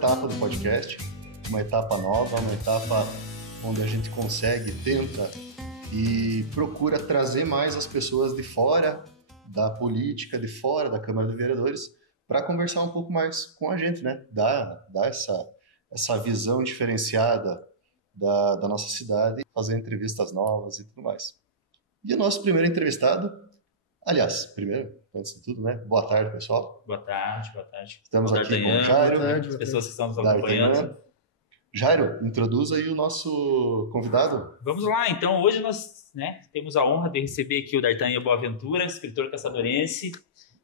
etapa do podcast, uma etapa nova, uma etapa onde a gente consegue, tenta e procura trazer mais as pessoas de fora da política, de fora da Câmara de Vereadores, para conversar um pouco mais com a gente, né? Dar essa visão diferenciada da nossa cidade, fazer entrevistas novas e tudo mais. E o nosso primeiro entrevistado, aliás, primeiro, antes de tudo, né? Boa tarde, pessoal. Boa tarde, boa tarde. Estamos aqui com o Jairo. As pessoas que estão nos acompanhando. Jairo, introduza aí o nosso convidado. Vamos lá, então hoje nós temos a honra de receber aqui o D'Artagnan Boaventura, escritor caçadorense,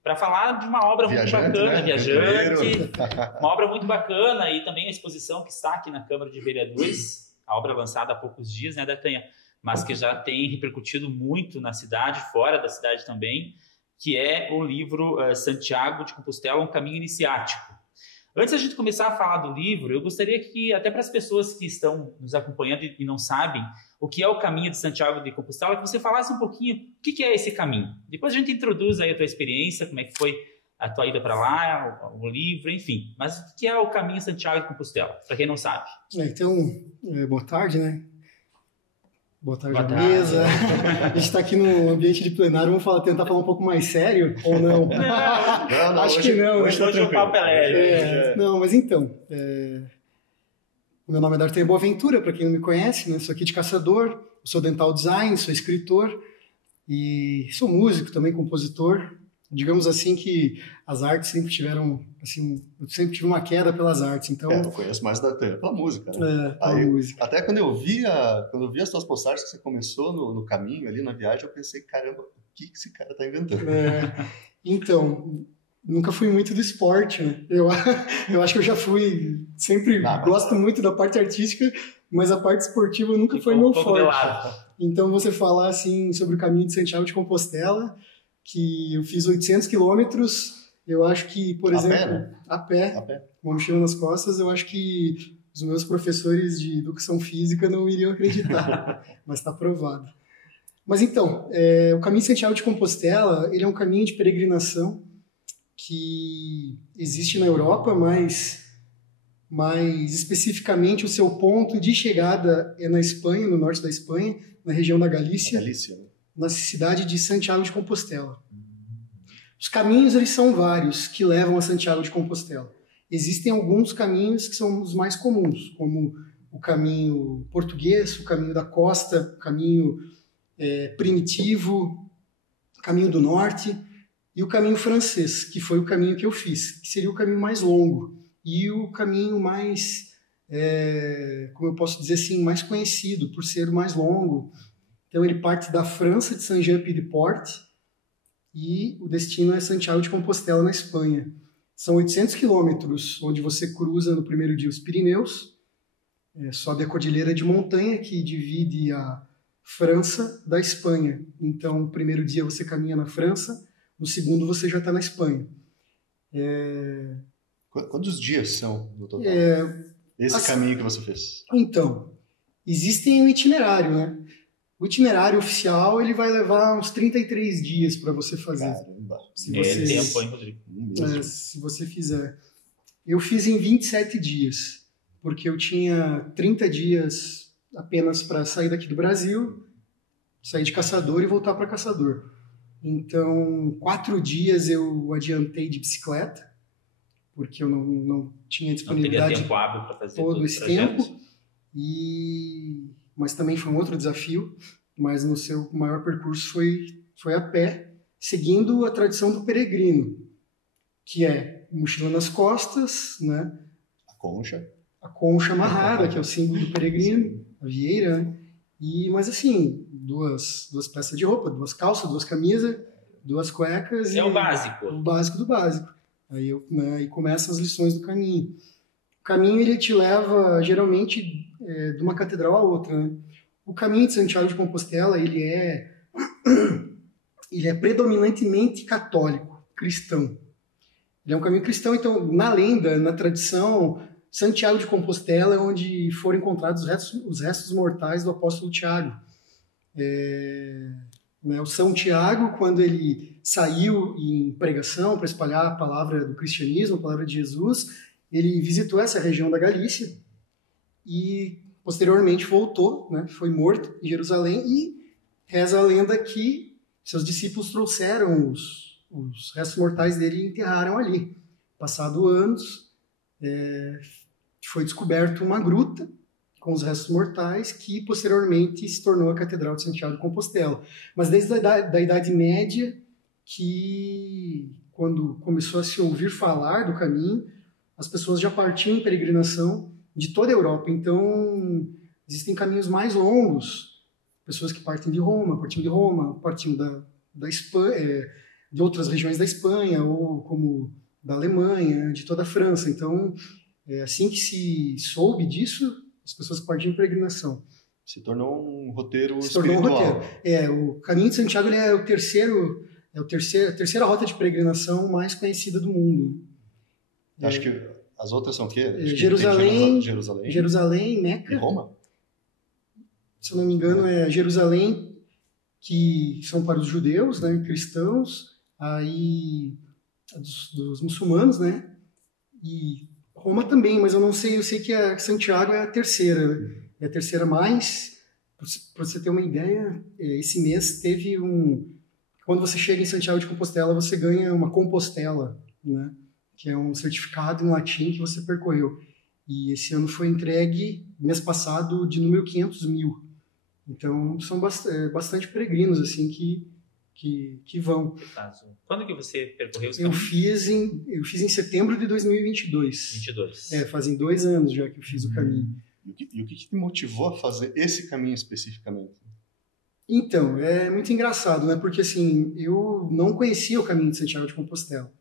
para falar de uma obra muito bacana, viajante, uma obra muito bacana e também a exposição que está aqui na Câmara de Vereadores, a obra lançada há poucos dias, né, D'Artagnan, mas que já tem repercutido muito na cidade, fora da cidade também, que é o livro Santiago de Compostela, um caminho iniciático. Antes da gente começar a falar do livro, eu gostaria que, até para as pessoas que estão nos acompanhando e não sabem o que é o caminho de Santiago de Compostela, que você falasse um pouquinho o que é esse caminho. Depois a gente introduz aí a tua experiência, como é que foi a tua ida para lá, o livro, enfim. Mas o que é o caminho de Santiago de Compostela, para quem não sabe? Então, boa tarde, né? Boa tarde, mesa. A gente está aqui no ambiente de plenário, vamos tentar falar um pouco mais sério, ou não? Não, acho que não. Hoje o papo é leve. Não, mas então, meu nome é D'Artagnan Boaventura, para quem não me conhece, né? Sou aqui de Caçador, sou dental design, sou escritor e sou músico também, compositor. Digamos assim que as artes sempre tiveram, assim, eu sempre tive uma queda pelas artes, então... Eu conheço mais da pela música, né? Pela música. Até quando eu vi as suas postagens que você começou no caminho ali, na viagem, eu pensei, caramba, o que esse cara tá inventando? Então, nunca fui muito do esporte, né? Eu acho que eu já fui, sempre gosto muito da parte artística, mas a parte esportiva nunca foi meu forte. Então, você falar, assim, sobre o caminho de Santiago de Compostela, que eu fiz 800 quilômetros, eu acho que, por exemplo, a pé, uma mochila nas costas, eu acho que os meus professores de educação física não iriam acreditar, mas está provado. Mas então, o caminho de Santiago de Compostela, ele é um caminho de peregrinação que existe na Europa, mas especificamente o seu ponto de chegada é na Espanha, no norte da Espanha, na região da Galícia. Na cidade de Santiago de Compostela. Os caminhos, eles são vários que levam a Santiago de Compostela. Existem alguns caminhos que são os mais comuns, como o caminho português, o caminho da costa, o caminho primitivo, o caminho do norte e o caminho francês, que foi o caminho que eu fiz, que seria o caminho mais longo e o caminho mais, como eu posso dizer assim, mais conhecido por ser o mais longo. Então ele parte da França, de Saint-Jean-Pied-de-Port, e o destino é Santiago de Compostela, na Espanha. São 800 quilômetros, onde você cruza no primeiro dia os Pirineus, sobe a Cordilheira de Montanha, que divide a França da Espanha. Então, no primeiro dia você caminha na França, no segundo você já está na Espanha. Quantos dias são no total? Esse caminho que você fez? Então, existe um itinerário, né? O itinerário oficial ele vai levar uns 33 dias para você fazer. Caramba. Tempo, hein, Rodrigo? Se você fizer. Eu fiz em 27 dias, porque eu tinha 30 dias apenas para sair daqui do Brasil, sair de Caçador e voltar para Caçador. Então, 4 dias eu adiantei de bicicleta, porque eu não tinha disponibilidade. Não teria tempo hábil para fazer todo esse tempo. Mas também foi um outro desafio, mas no seu maior percurso foi a pé, seguindo a tradição do peregrino, que é mochila nas costas, né? A concha amarrada, que é o símbolo do peregrino, a vieira, né? Mas assim, duas peças de roupa, 2 calças, 2 camisas, 2 cuecas. É o básico. O básico do básico. Aí começam as lições do caminho. O caminho ele te leva, geralmente, de uma catedral a outra, né? O caminho de Santiago de Compostela, ele é predominantemente católico, cristão. Ele é um caminho cristão, então, na lenda, na tradição, Santiago de Compostela é onde foram encontrados os restos mortais do apóstolo Tiago. O São Tiago, quando ele saiu em pregação para espalhar a palavra do cristianismo, a palavra de Jesus, ele visitou essa região da Galícia e posteriormente voltou, né? Foi morto em Jerusalém e reza a lenda que seus discípulos trouxeram os restos mortais dele e enterraram ali. Passado anos, foi descoberto uma gruta com os restos mortais que posteriormente se tornou a Catedral de Santiago de Compostela. Mas desde a Idade Média, que quando começou a se ouvir falar do caminho, as pessoas já partiam em peregrinação de toda a Europa. Então, existem caminhos mais longos, pessoas que partem de Roma, partiam da Espanha, de outras regiões da Espanha, ou como da Alemanha, de toda a França. Então, assim que se soube disso, as pessoas partiam em peregrinação. Se tornou um roteiro espiritual. O Caminho de Santiago ele é a terceira rota de peregrinação mais conhecida do mundo. Acho que as outras são o quê? Jerusalém, Meca. E Roma? Se eu não me engano, é Jerusalém, que são para os judeus, né, cristãos, aí dos muçulmanos, né? E Roma também, mas eu sei que Santiago é a terceira, né? É a terceira mais. Para você ter uma ideia, esse mês teve quando você chega em Santiago de Compostela, você ganha uma compostela, né? Que é um certificado em latim que você percorreu. E esse ano foi entregue, mês passado, de número 500.000. Então, são bastante peregrinos, assim, que vão. Quando que você percorreu esse caminho? Eu fiz em setembro de 2022. Fazem 2 anos já que eu fiz o caminho. E o que te motivou a fazer esse caminho especificamente? Então, é muito engraçado, né? Porque, assim, eu não conhecia o Caminho de Santiago de Compostela.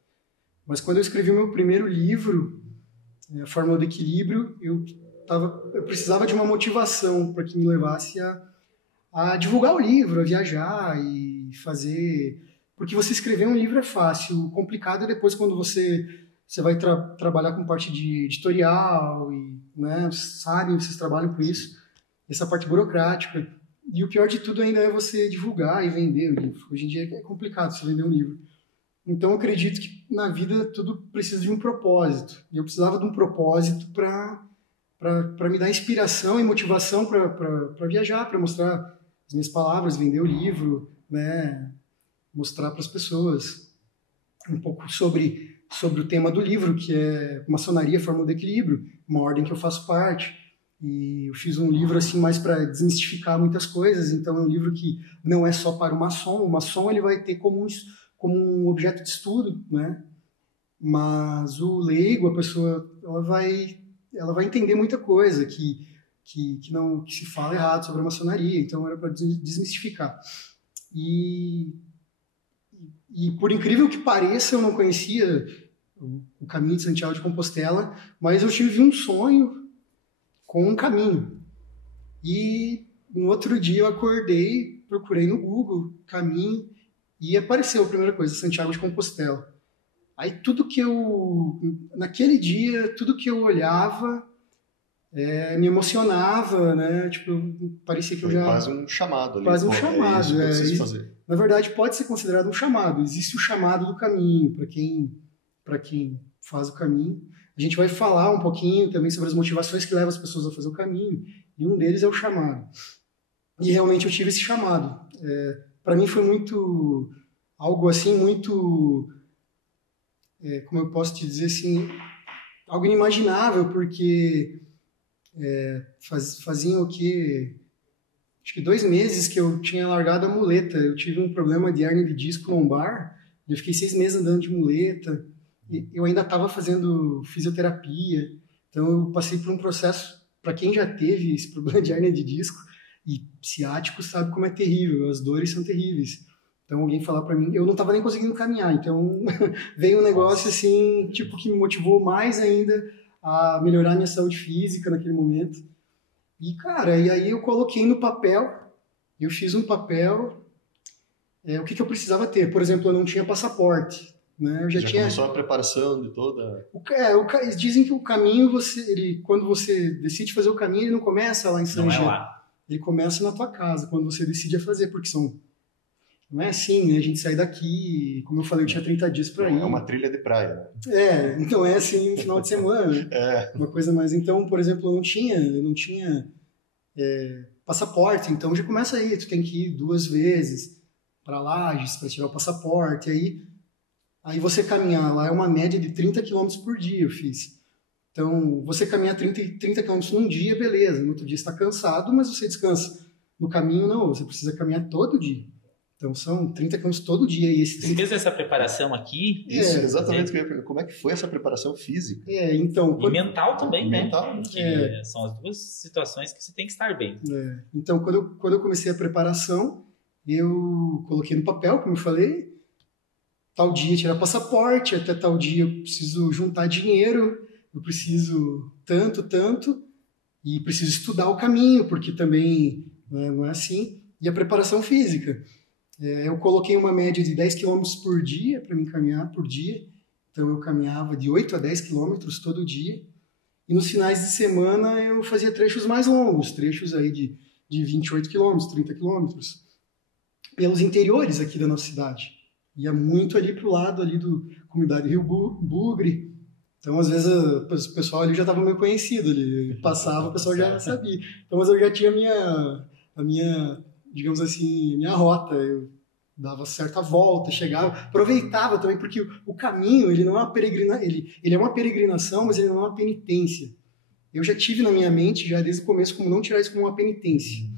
Mas quando eu escrevi o meu primeiro livro, A Fórmula do Equilíbrio, eu precisava de uma motivação para que me levasse a divulgar o livro, a viajar e fazer... Porque você escrever um livro é fácil, o complicado é depois quando você vai trabalhar com parte de editorial, e, né, vocês trabalham com isso, essa parte burocrática. E o pior de tudo ainda é você divulgar e vender o livro. Hoje em dia é complicado você vender um livro. Então eu acredito que na vida tudo precisa de um propósito. E eu precisava de um propósito para me dar inspiração e motivação para viajar, para mostrar as minhas palavras, vender o livro, né, mostrar para as pessoas um pouco sobre o tema do livro, que é Maçonaria, Fórmula do Equilíbrio, uma ordem que eu faço parte. E eu fiz um livro assim mais para desmistificar muitas coisas. Então é um livro que não é só para o maçom. O maçom ele vai ter como um objeto de estudo, né? Mas o leigo, a pessoa, ela vai entender muita coisa que se fala errado sobre a maçonaria. Então era para desmistificar. E por incrível que pareça, eu não conhecia o Caminho de Santiago de Compostela, mas eu tive um sonho com um caminho. E no outro dia eu acordei, procurei no Google caminho e apareceu a primeira coisa, Santiago de Compostela. Aí naquele dia, tudo que eu olhava me emocionava, né? Tipo, parecia que eu já... Quase um chamado ali. Quase um chamado. É isso que eu fazer. Na verdade, pode ser considerado um chamado. Existe o chamado do caminho, para quem faz o caminho. A gente vai falar um pouquinho também sobre as motivações que levam as pessoas a fazer o caminho, e um deles é o chamado. E realmente eu tive esse chamado. Para mim foi algo assim, muito, como eu posso te dizer assim, algo inimaginável, porque faziam o quê? Acho que 2 meses que eu tinha largado a muleta. Eu tive um problema de hernia de disco lombar, eu fiquei 6 meses andando de muleta. Eu ainda estava fazendo fisioterapia, então eu passei por um processo, para quem já teve esse problema de hernia de disco e ciático sabe como é terrível, as dores são terríveis. Então alguém falar para mim, eu não estava nem conseguindo caminhar, então veio um negócio assim, tipo, que me motivou mais ainda a melhorar a minha saúde física naquele momento. E cara, e aí eu coloquei no papel, eu fiz um papel, o que eu precisava ter. Por exemplo, eu não tinha passaporte. Né? Eu já começou a preparação de toda... Dizem que o caminho, quando você decide fazer o caminho, ele não começa lá em São Jean. Não é lá. Ele começa na tua casa, quando você decide a fazer, porque Não é assim, né? A gente sai daqui, como eu falei, eu tinha 30 dias para ir. É uma trilha de praia. Então é assim no final de semana. Uma coisa mais. Então, por exemplo, eu não tinha passaporte, então já começa aí, tu tem que ir 2 vezes para Lages para tirar o passaporte, aí você caminhar lá é uma média de 30 km por dia eu fiz. Então, você caminhar 30 km num dia, beleza, no outro dia você está cansado, mas você descansa. No caminho, não, você precisa caminhar todo dia. Então, são 30 km todo dia. E esse 30... Você fez essa preparação aqui? Isso, exatamente. Como é que foi essa preparação física? Então... E mental também, mental, né? São as 2 situações que você tem que estar bem. Então, quando eu comecei a preparação, eu coloquei no papel, como eu falei, tal dia tirar passaporte, até tal dia eu preciso juntar dinheiro, eu preciso tanto, e preciso estudar o caminho, porque também não é assim. E a preparação física. Eu coloquei uma média de 10 km por dia para me caminhar por dia. Então eu caminhava de 8 a 10 km todo dia. E nos finais de semana eu fazia trechos mais longos, trechos aí de 28 km, 30 km, pelos interiores aqui da nossa cidade. Ia muito ali para o lado ali do comunidade Rio Bugre. Então, às vezes, o pessoal ali já estava meio conhecido. Ali. Passava, o pessoal já sabia. Então, mas eu já tinha a minha, digamos assim, minha rota. Eu dava certa volta, chegava, aproveitava também, porque o caminho, ele não é uma ele é uma peregrinação, mas ele não é uma penitência. Eu já tive na minha mente, já desde o começo, como não tirar isso como uma penitência.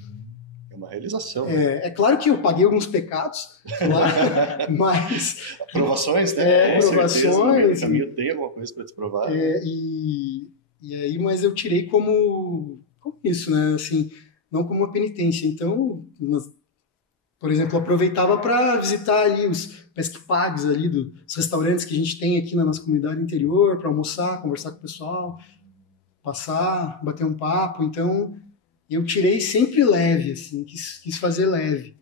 Uma realização. É claro que eu paguei alguns pecados lá, mas... Provações, né? Provações. O caminho tem alguma coisa para te provar. E aí, mas eu tirei como isso, né? Assim, não como uma penitência. Então, por exemplo, eu aproveitava para visitar ali os pesque-pagues ali dos restaurantes que a gente tem aqui na nossa comunidade interior, para almoçar, conversar com o pessoal, passar, bater um papo. Então... eu tirei sempre leve, assim, quis fazer leve.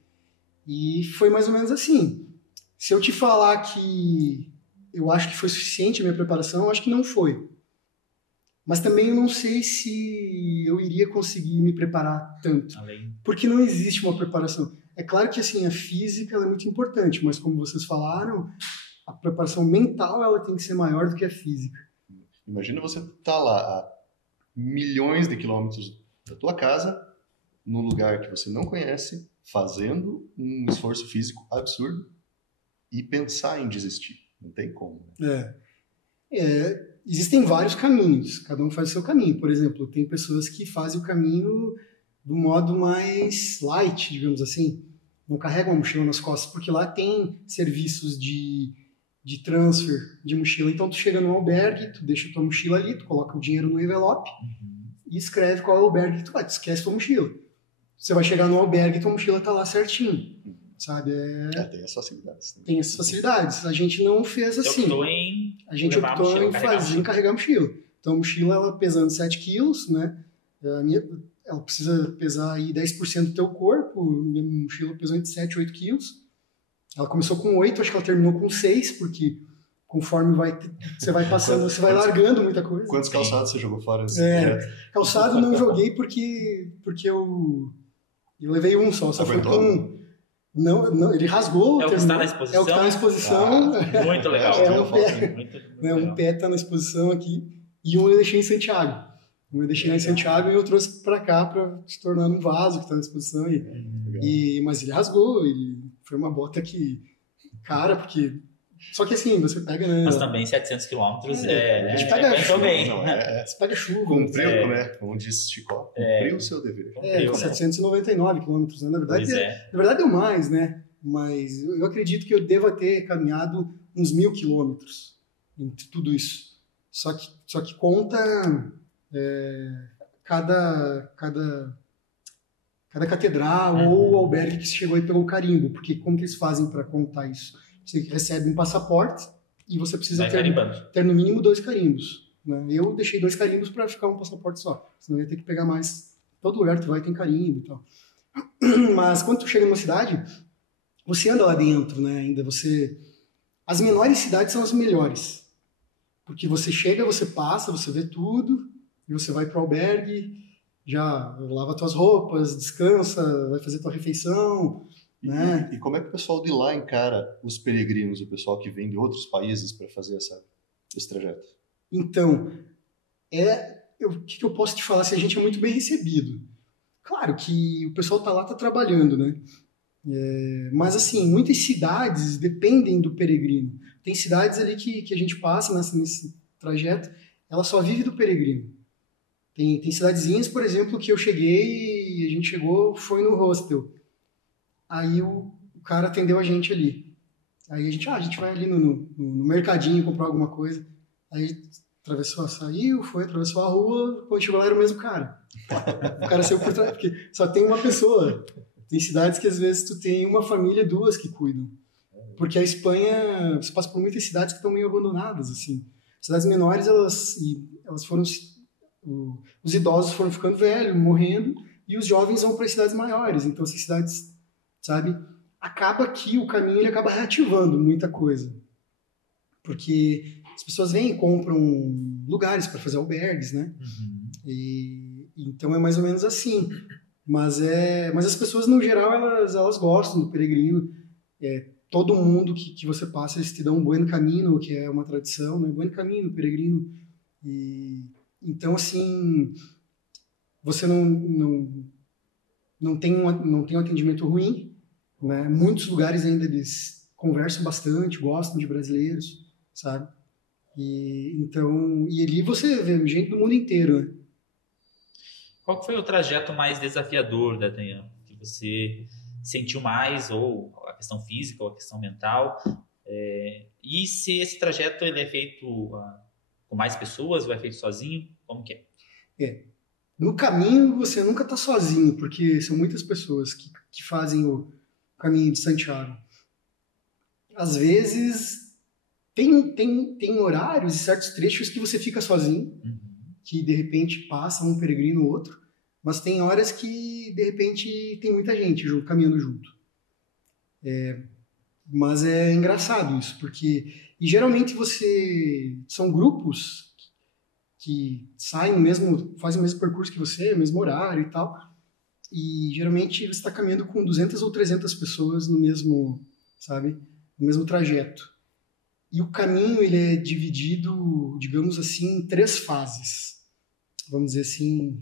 E foi mais ou menos assim. Se eu te falar que eu acho que foi suficiente a minha preparação, eu acho que não foi. Mas também eu não sei se eu iria conseguir me preparar tanto. Porque não existe uma preparação. É claro que assim, a física ela é muito importante, mas como vocês falaram, a preparação mental ela tem que ser maior do que a física. Imagina você estar lá a milhões de quilômetros da tua casa, num lugar que você não conhece, fazendo um esforço físico absurdo e pensar em desistir. Não tem como. Existem vários caminhos, cada um faz o seu caminho. Por exemplo, tem pessoas que fazem o caminho do modo mais light, digamos assim. Não carregam a mochila nas costas, porque lá tem serviços de transfer de mochila. Então, tu chega no albergue, tu deixa a tua mochila ali, tu coloca o dinheiro no envelope, e escreve qual é o albergue que tu vai, tu esquece tua mochila. Você vai chegar no albergue e tua mochila tá lá certinho, sabe? Tem as facilidades. Tem essas facilidades. A gente não fez assim. A gente optou em carregar a mochila. Então a mochila, ela pesando 7 quilos, né? Ela precisa pesar aí 10% do teu corpo. Minha mochila pesou entre 7 e 8 quilos. Ela começou com 8, acho que ela terminou com 6, porque... conforme você vai passando, você vai largando muita coisa. Quantos calçados você jogou fora? Calçado não joguei porque eu levei um só foi com um. Não, ele rasgou. É o que está na exposição? É o que está na exposição. Muito legal. Um pé está na exposição aqui e um eu deixei em Santiago. Um eu deixei lá em Santiago e eu trouxe para cá para se tornar um vaso que está na exposição. Mas ele rasgou, foi uma bota que... Cara, porque... Só que assim, você pega... Né, mas também 700 quilômetros a gente pega chuva. Você pega chuva. Cumpriu, né? Como disse Chicó. Cumpriu o seu dever. 799 quilômetros, né? Na verdade deu mais, né? Mas eu acredito que eu deva ter caminhado uns 1.000 quilômetros entre tudo isso. Só que conta cada catedral ou albergue que chegou e pegou o carimbo. Porque como que eles fazem para contar isso? Você recebe um passaporte e você precisa ter no mínimo 2 carimbos. Né? Eu deixei 2 carimbos para ficar um passaporte só. Senão eu ia ter que pegar mais. Todo lugar que tu vai tem carimbo e tal. Mas quando tu chega numa cidade, você anda lá dentro, né? Ainda as menores cidades são as melhores. Porque você chega, você passa, você vê tudo, e você vai pro albergue, já lava tuas roupas, descansa, vai fazer tua refeição. né? E como é que o pessoal de lá encara os peregrinos, o pessoal que vem de outros países para fazer esse trajeto? Então, o que eu posso te falar? Se a gente é muito bem recebido. Claro que o pessoal tá lá, tá trabalhando, né? Mas, assim, muitas cidades dependem do peregrino. Tem cidades ali que a gente passa nesse trajeto, ela só vive do peregrino. Tem cidadezinhas, por exemplo, que eu cheguei e a gente chegou, foi no hostel. Aí o cara atendeu a gente ali. Aí a gente vai ali no mercadinho comprar alguma coisa. Aí atravessou a rua, quando chegou lá era o mesmo cara. O cara saiu por trás, porque só tem uma pessoa. Tem cidades que às vezes tu tem uma família, duas que cuidam. Porque a Espanha, você passa por muitas cidades que estão meio abandonadas, assim. Cidades menores, elas foram... Os idosos foram ficando velhos, morrendo, e os jovens vão para cidades maiores. Então, essas cidades, sabe? Acaba que o caminho ele acaba reativando muita coisa. Porque as pessoas vêm e compram lugares para fazer albergues, né? Uhum. Então, é mais ou menos assim. Mas as pessoas, no geral, elas gostam do peregrino. Todo mundo que você passa, eles te dão um buen camino, que é uma tradição, né? Buen camino, peregrino. Então, assim, você não tem um atendimento ruim, né? Muitos lugares ainda eles conversam bastante, gostam de brasileiros, sabe? E ali você vê gente do mundo inteiro, né? Qual foi o trajeto mais desafiador, D'Artagnan, que você sentiu mais, ou a questão física, ou a questão mental? E se esse trajeto ele é feito com mais pessoas, ou é feito sozinho? Como que é? No caminho você nunca está sozinho, porque são muitas pessoas que fazem o caminho de Santiago. Às vezes tem horários e certos trechos que você fica sozinho, que de repente passa um peregrino ou outro, mas tem horas que de repente tem muita gente caminhando junto. Mas é engraçado isso, porque geralmente são grupos que fazem o mesmo percurso que você, o mesmo horário e tal, e geralmente você está caminhando com 200 ou 300 pessoas no mesmo, sabe, no mesmo trajeto. E o caminho ele é dividido, digamos assim, em 3 fases. Vamos dizer assim,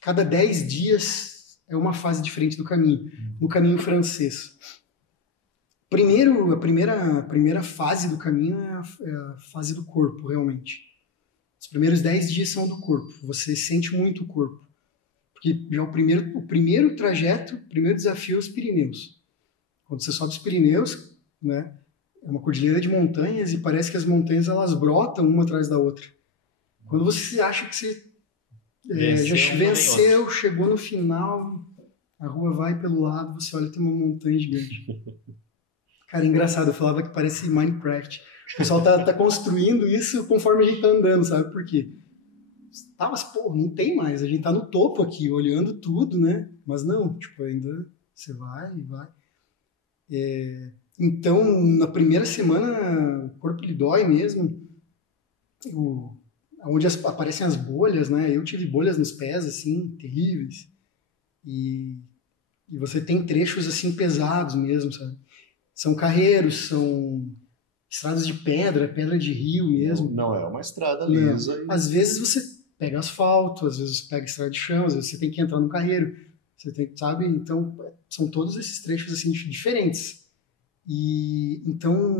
cada 10 dias é uma fase diferente do caminho, no caminho francês. A primeira fase do caminho é a fase do corpo, realmente. Os primeiros 10 dias são do corpo, você sente muito o corpo. Porque já o primeiro trajeto, o primeiro desafio é os Pirineus. Quando você sobe os Pirineus, né, é uma cordilheira de montanhas e parece que as montanhas elas brotam uma atrás da outra. Quando você acha que você já venceu, chegou no final, a rua vai pelo lado, você olha e tem uma montanha gigante. Cara, é engraçado, eu falava que parece Minecraft. O pessoal tá construindo isso conforme a gente tá andando, sabe por quê? Mas, pô, não tem mais, a gente tá no topo aqui, olhando tudo, né? Mas não, tipo, ainda você vai e vai. Então, na primeira semana, o corpo lhe dói mesmo. Onde aparecem as bolhas, né? Eu tive bolhas nos pés, assim, terríveis. E você tem trechos, assim, pesados mesmo, sabe? São carreiros, são estradas de pedra de rio mesmo. Não é uma estrada lisa. Às vezes você pega asfalto, às vezes você pega estrada de chão, às vezes você tem que entrar no carreiro. Você tem, sabe? Então, são todos esses trechos, assim, diferentes. E, então,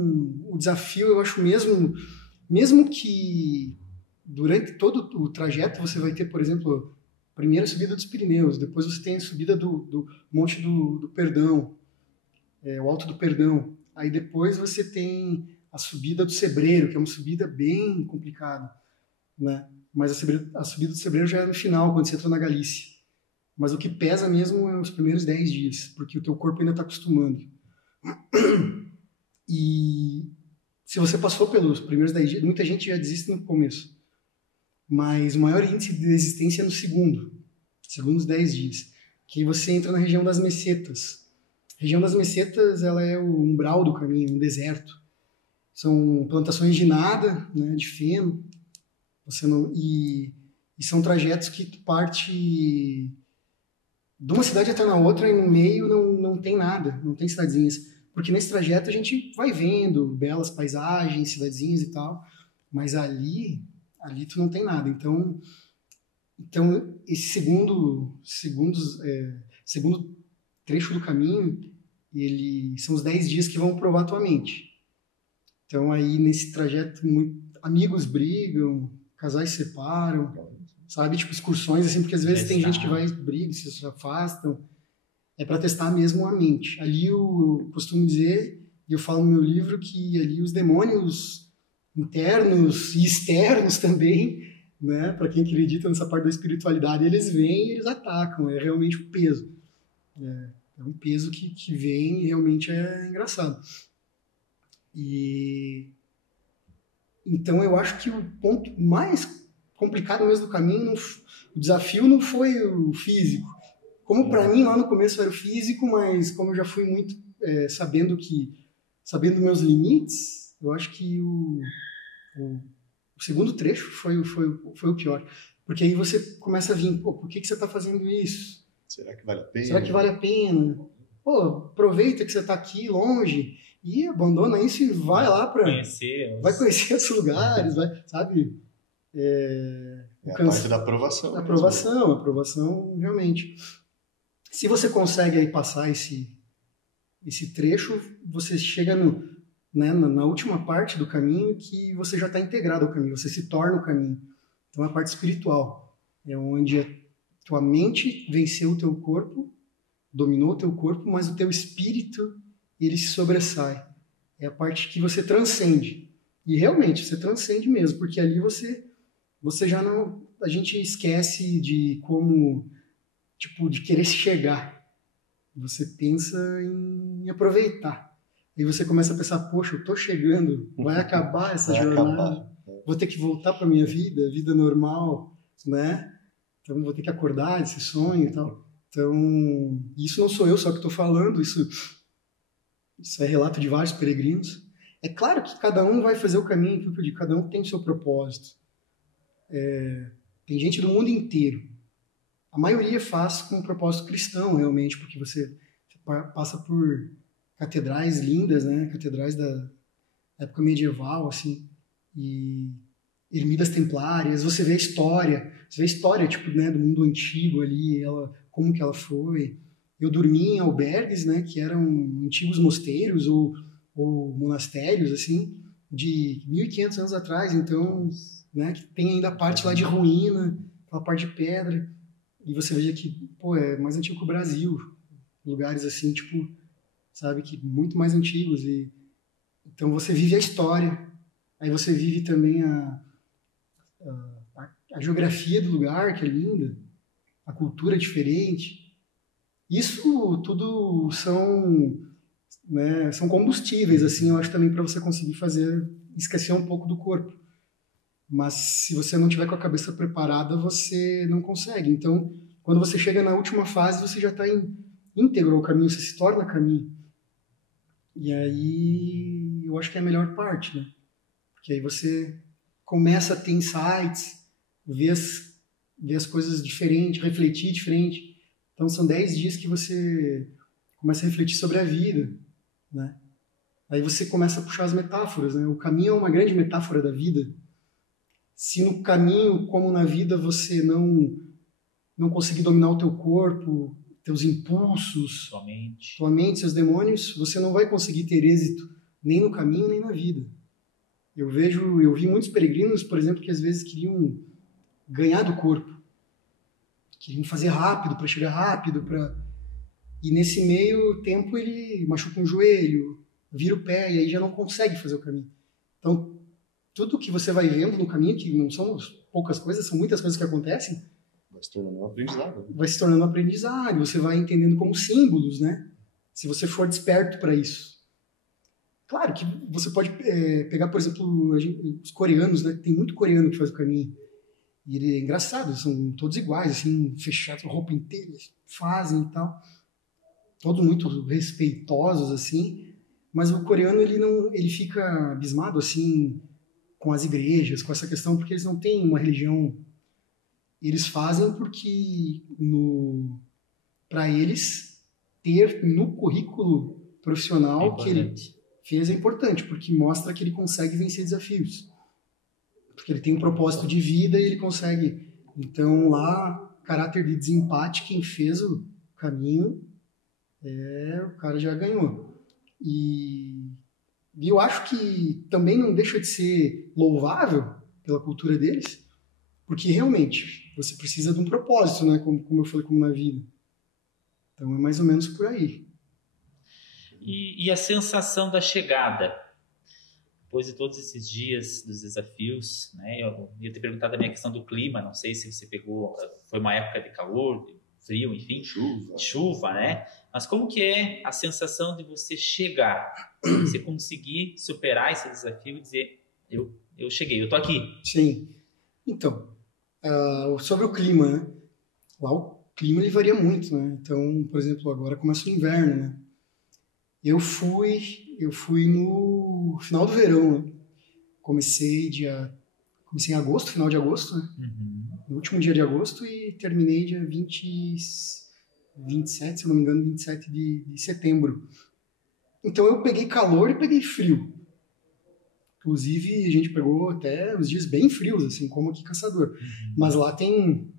o desafio, eu acho mesmo que durante todo o trajeto você vai ter, por exemplo, a primeira subida dos Pirineus, depois você tem a subida do Monte do Perdão, o Alto do Perdão. Aí depois você tem a subida do Cebreiro, que é uma subida bem complicada, né? Mas a subida do Cebreiro já é no final, quando você entra na Galícia. Mas o que pesa mesmo é os primeiros 10 dias, porque o teu corpo ainda está acostumando. E se você passou pelos primeiros 10 dias, muita gente já desiste no começo. Mas o maior índice de desistência é no segundos 10 dias, que você entra na região das mesetas. A região das mesetas, ela é o umbral do caminho, um deserto. São plantações de nada, né, de feno. E são trajetos que tu parte de uma cidade até na outra, e no meio não tem nada, não tem cidadezinhas. Porque nesse trajeto a gente vai vendo belas paisagens, cidadezinhas e tal, mas ali tu não tem nada. Então esse segundo trecho do caminho, são os 10 dias que vão provar a tua mente. Então aí nesse trajeto amigos brigam, casais se separam, sabe? Tipo excursões assim, porque às vezes tem gente que vai briga, se afastam. É para testar mesmo a mente. Ali eu costumo dizer, e eu falo no meu livro, que ali os demônios internos e externos também, né? Para quem acredita nessa parte da espiritualidade, eles vêm e eles atacam. É realmente um peso. É um peso que vem e realmente é engraçado. E então eu acho que o ponto mais complicado mesmo do caminho, o desafio não foi o físico. Como para mim lá no começo era o físico, mas como eu já fui muito sabendo meus limites, eu acho que o segundo trecho foi o pior. Porque aí você começa a vir, pô, por que você está fazendo isso? Será que vale a pena? Será que vale a pena? Pô, aproveita que você está aqui longe e abandona isso e vai lá para vai conhecer outros lugares, vai, sabe? A parte da aprovação. Aprovação realmente. Se você consegue aí passar esse trecho, você chega na última parte do caminho que você já está integrado ao caminho, você se torna o caminho. Então a parte espiritual é onde a tua mente venceu o teu corpo, dominou o teu corpo, mas o teu espírito ele se sobressai. É a parte que você transcende. E realmente você transcende mesmo, porque ali você já não... A gente esquece de como... Tipo, de querer chegar. Você pensa em aproveitar. E você começa a pensar, poxa, eu tô chegando, vai acabar essa jornada. Vou ter que voltar para minha vida normal, né? Então vou ter que acordar desse sonho e tal. Então, isso não sou eu só que estou falando, isso é relato de vários peregrinos. É claro que cada um vai fazer o caminho, cada um tem o seu propósito. Tem gente do mundo inteiro. A maioria faz com um propósito cristão, realmente, porque você passa por catedrais lindas, né? Catedrais da época medieval, assim, e ermidas templárias. Você vê a história, tipo, né, do mundo antigo ali, como que ela foi. Eu dormi em albergues, né, que eram antigos mosteiros ou monastérios, assim, de 1.500 anos atrás. Então, né, que tem ainda a parte lá de ruína, aquela parte de pedra. E você veja que, pô, é mais antigo que o Brasil. Lugares assim, tipo, sabe, que muito mais antigos. E então você vive a história. Aí você vive também a geografia do lugar, que é linda. A cultura diferente. Isso tudo são combustíveis, assim, eu acho também para você conseguir esquecer um pouco do corpo. Mas se você não tiver com a cabeça preparada, você não consegue. Então, quando você chega na última fase, você já está íntegro ao caminho, você se torna caminho. E aí, eu acho que é a melhor parte, né? Porque aí você começa a ter insights, ver as coisas diferente, refletir diferente. Então, são 10 dias que você começa a refletir sobre a vida, né? Aí você começa a puxar as metáforas, né? O caminho é uma grande metáfora da vida. Se no caminho, como na vida, você não conseguir dominar o teu corpo, teus impulsos, tua mente, seus demônios, você não vai conseguir ter êxito nem no caminho, nem na vida. Eu vi muitos peregrinos, por exemplo, que às vezes queriam ganhar do corpo. Queriam fazer rápido, para chegar rápido, e nesse meio tempo ele machuca um joelho, vira o pé, e aí já não consegue fazer o caminho. Então, tudo que você vai vendo no caminho, que não são poucas coisas, são muitas coisas que acontecem, vai se tornando um aprendizado. Vai se tornando um aprendizado, você vai entendendo como símbolos, né? Se você for desperto para isso. Claro que você pode pegar, por exemplo, os coreanos, né? Tem muito coreano que faz o caminho. E ele é engraçado, são todos iguais, assim, fechados, roupa inteira, fazem e tal. Todos muito respeitosos, assim. Mas o coreano, ele fica abismado, assim, com as igrejas, com essa questão, porque eles não têm uma religião. Eles fazem porque para eles ter no currículo profissional que ele fez é importante, porque mostra que ele consegue vencer desafios. Porque ele tem um propósito de vida e ele consegue. Então, lá, caráter de desempate, quem fez o caminho, o cara já ganhou. E eu acho que também não deixa de ser louvável pela cultura deles, porque realmente você precisa de um propósito, né? Como eu falei, como na vida. Então é mais ou menos por aí. E a sensação da chegada, depois de todos esses dias dos desafios, né? Eu ia ter perguntado a minha questão do clima, não sei se você pegou, foi uma época de calor, frio, enfim, chuva, né? Mas como que é a sensação de você chegar, você conseguir superar esse desafio e dizer, eu cheguei, eu tô aqui? Sim. Então, sobre o clima, né? Lá o clima ele varia muito, né? Então, por exemplo, agora começa o inverno, né? Eu fui no final do verão, né? Comecei em agosto, final de agosto, né? No último dia de agosto e terminei dia 27, se eu não me engano, 27 de setembro. Então eu peguei calor e peguei frio. Inclusive, a gente pegou até os dias bem frios, assim, como aqui Caçador. Mas lá tem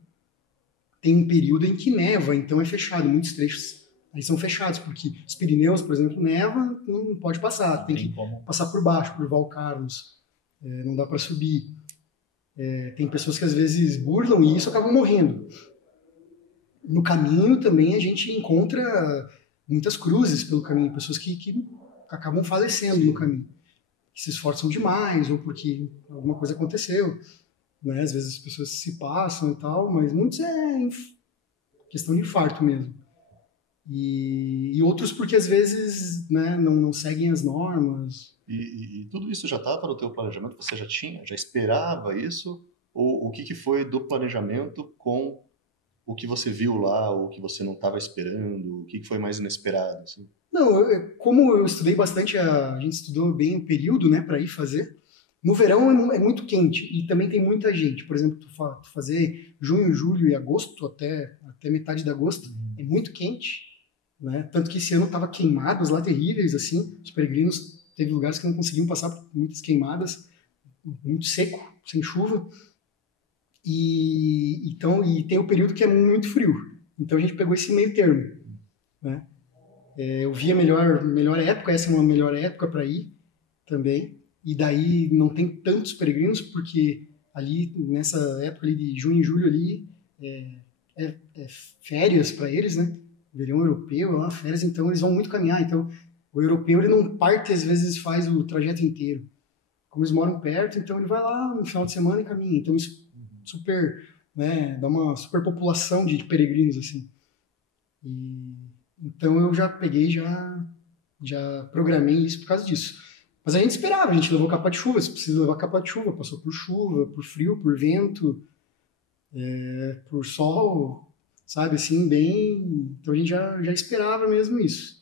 um período em que neva, então é fechado, muitos trechos aí são fechados, porque os Pirineus, por exemplo, neva, não pode passar, tem que passar por baixo, por Val Carlos, não dá para subir. Tem pessoas que às vezes burlam e isso acabam morrendo. No caminho também a gente encontra muitas cruzes pelo caminho, pessoas que acabam falecendo no caminho, que se esforçam demais ou porque alguma coisa aconteceu, né? Às vezes as pessoas se passam e tal, mas muitos é questão de infarto mesmo. E outros porque às vezes, né, não seguem as normas. E tudo isso já estava no teu planejamento? Você já esperava isso? Ou o que foi do planejamento com o que você viu lá, ou o que você não estava esperando? O que foi mais inesperado? Assim? Não, como eu estudei bastante, a gente estudou bem o período, né, para ir fazer. No verão é muito quente e também tem muita gente. Por exemplo, tu fazer junho, julho e agosto, até metade de agosto, é muito quente. Né? Tanto que esse ano estava queimadas lá, terríveis, assim. Os peregrinos, teve lugares que não conseguiam passar por muitas queimadas, muito seco, sem chuva. E tem o período que é muito frio. Então a gente pegou esse meio termo. Né? Eu vi a melhor época, essa é uma melhor época para ir também. E daí não tem tantos peregrinos, porque ali, nessa época ali de junho e julho, ali, é férias para eles, né? Verão europeu, é uma férias, então eles vão muito caminhar. Então, o europeu, ele não parte, às vezes, faz o trajeto inteiro. Como eles moram perto, então ele vai lá no final de semana e caminha. Então, isso super, né, dá uma superpopulação de peregrinos, assim. Então, eu já peguei, já programei isso por causa disso. Mas a gente esperava, a gente levou capa de chuva, se precisa levar capa de chuva, passou por chuva, por frio, por vento, por sol, sabe, assim, bem... Então a gente já esperava mesmo isso.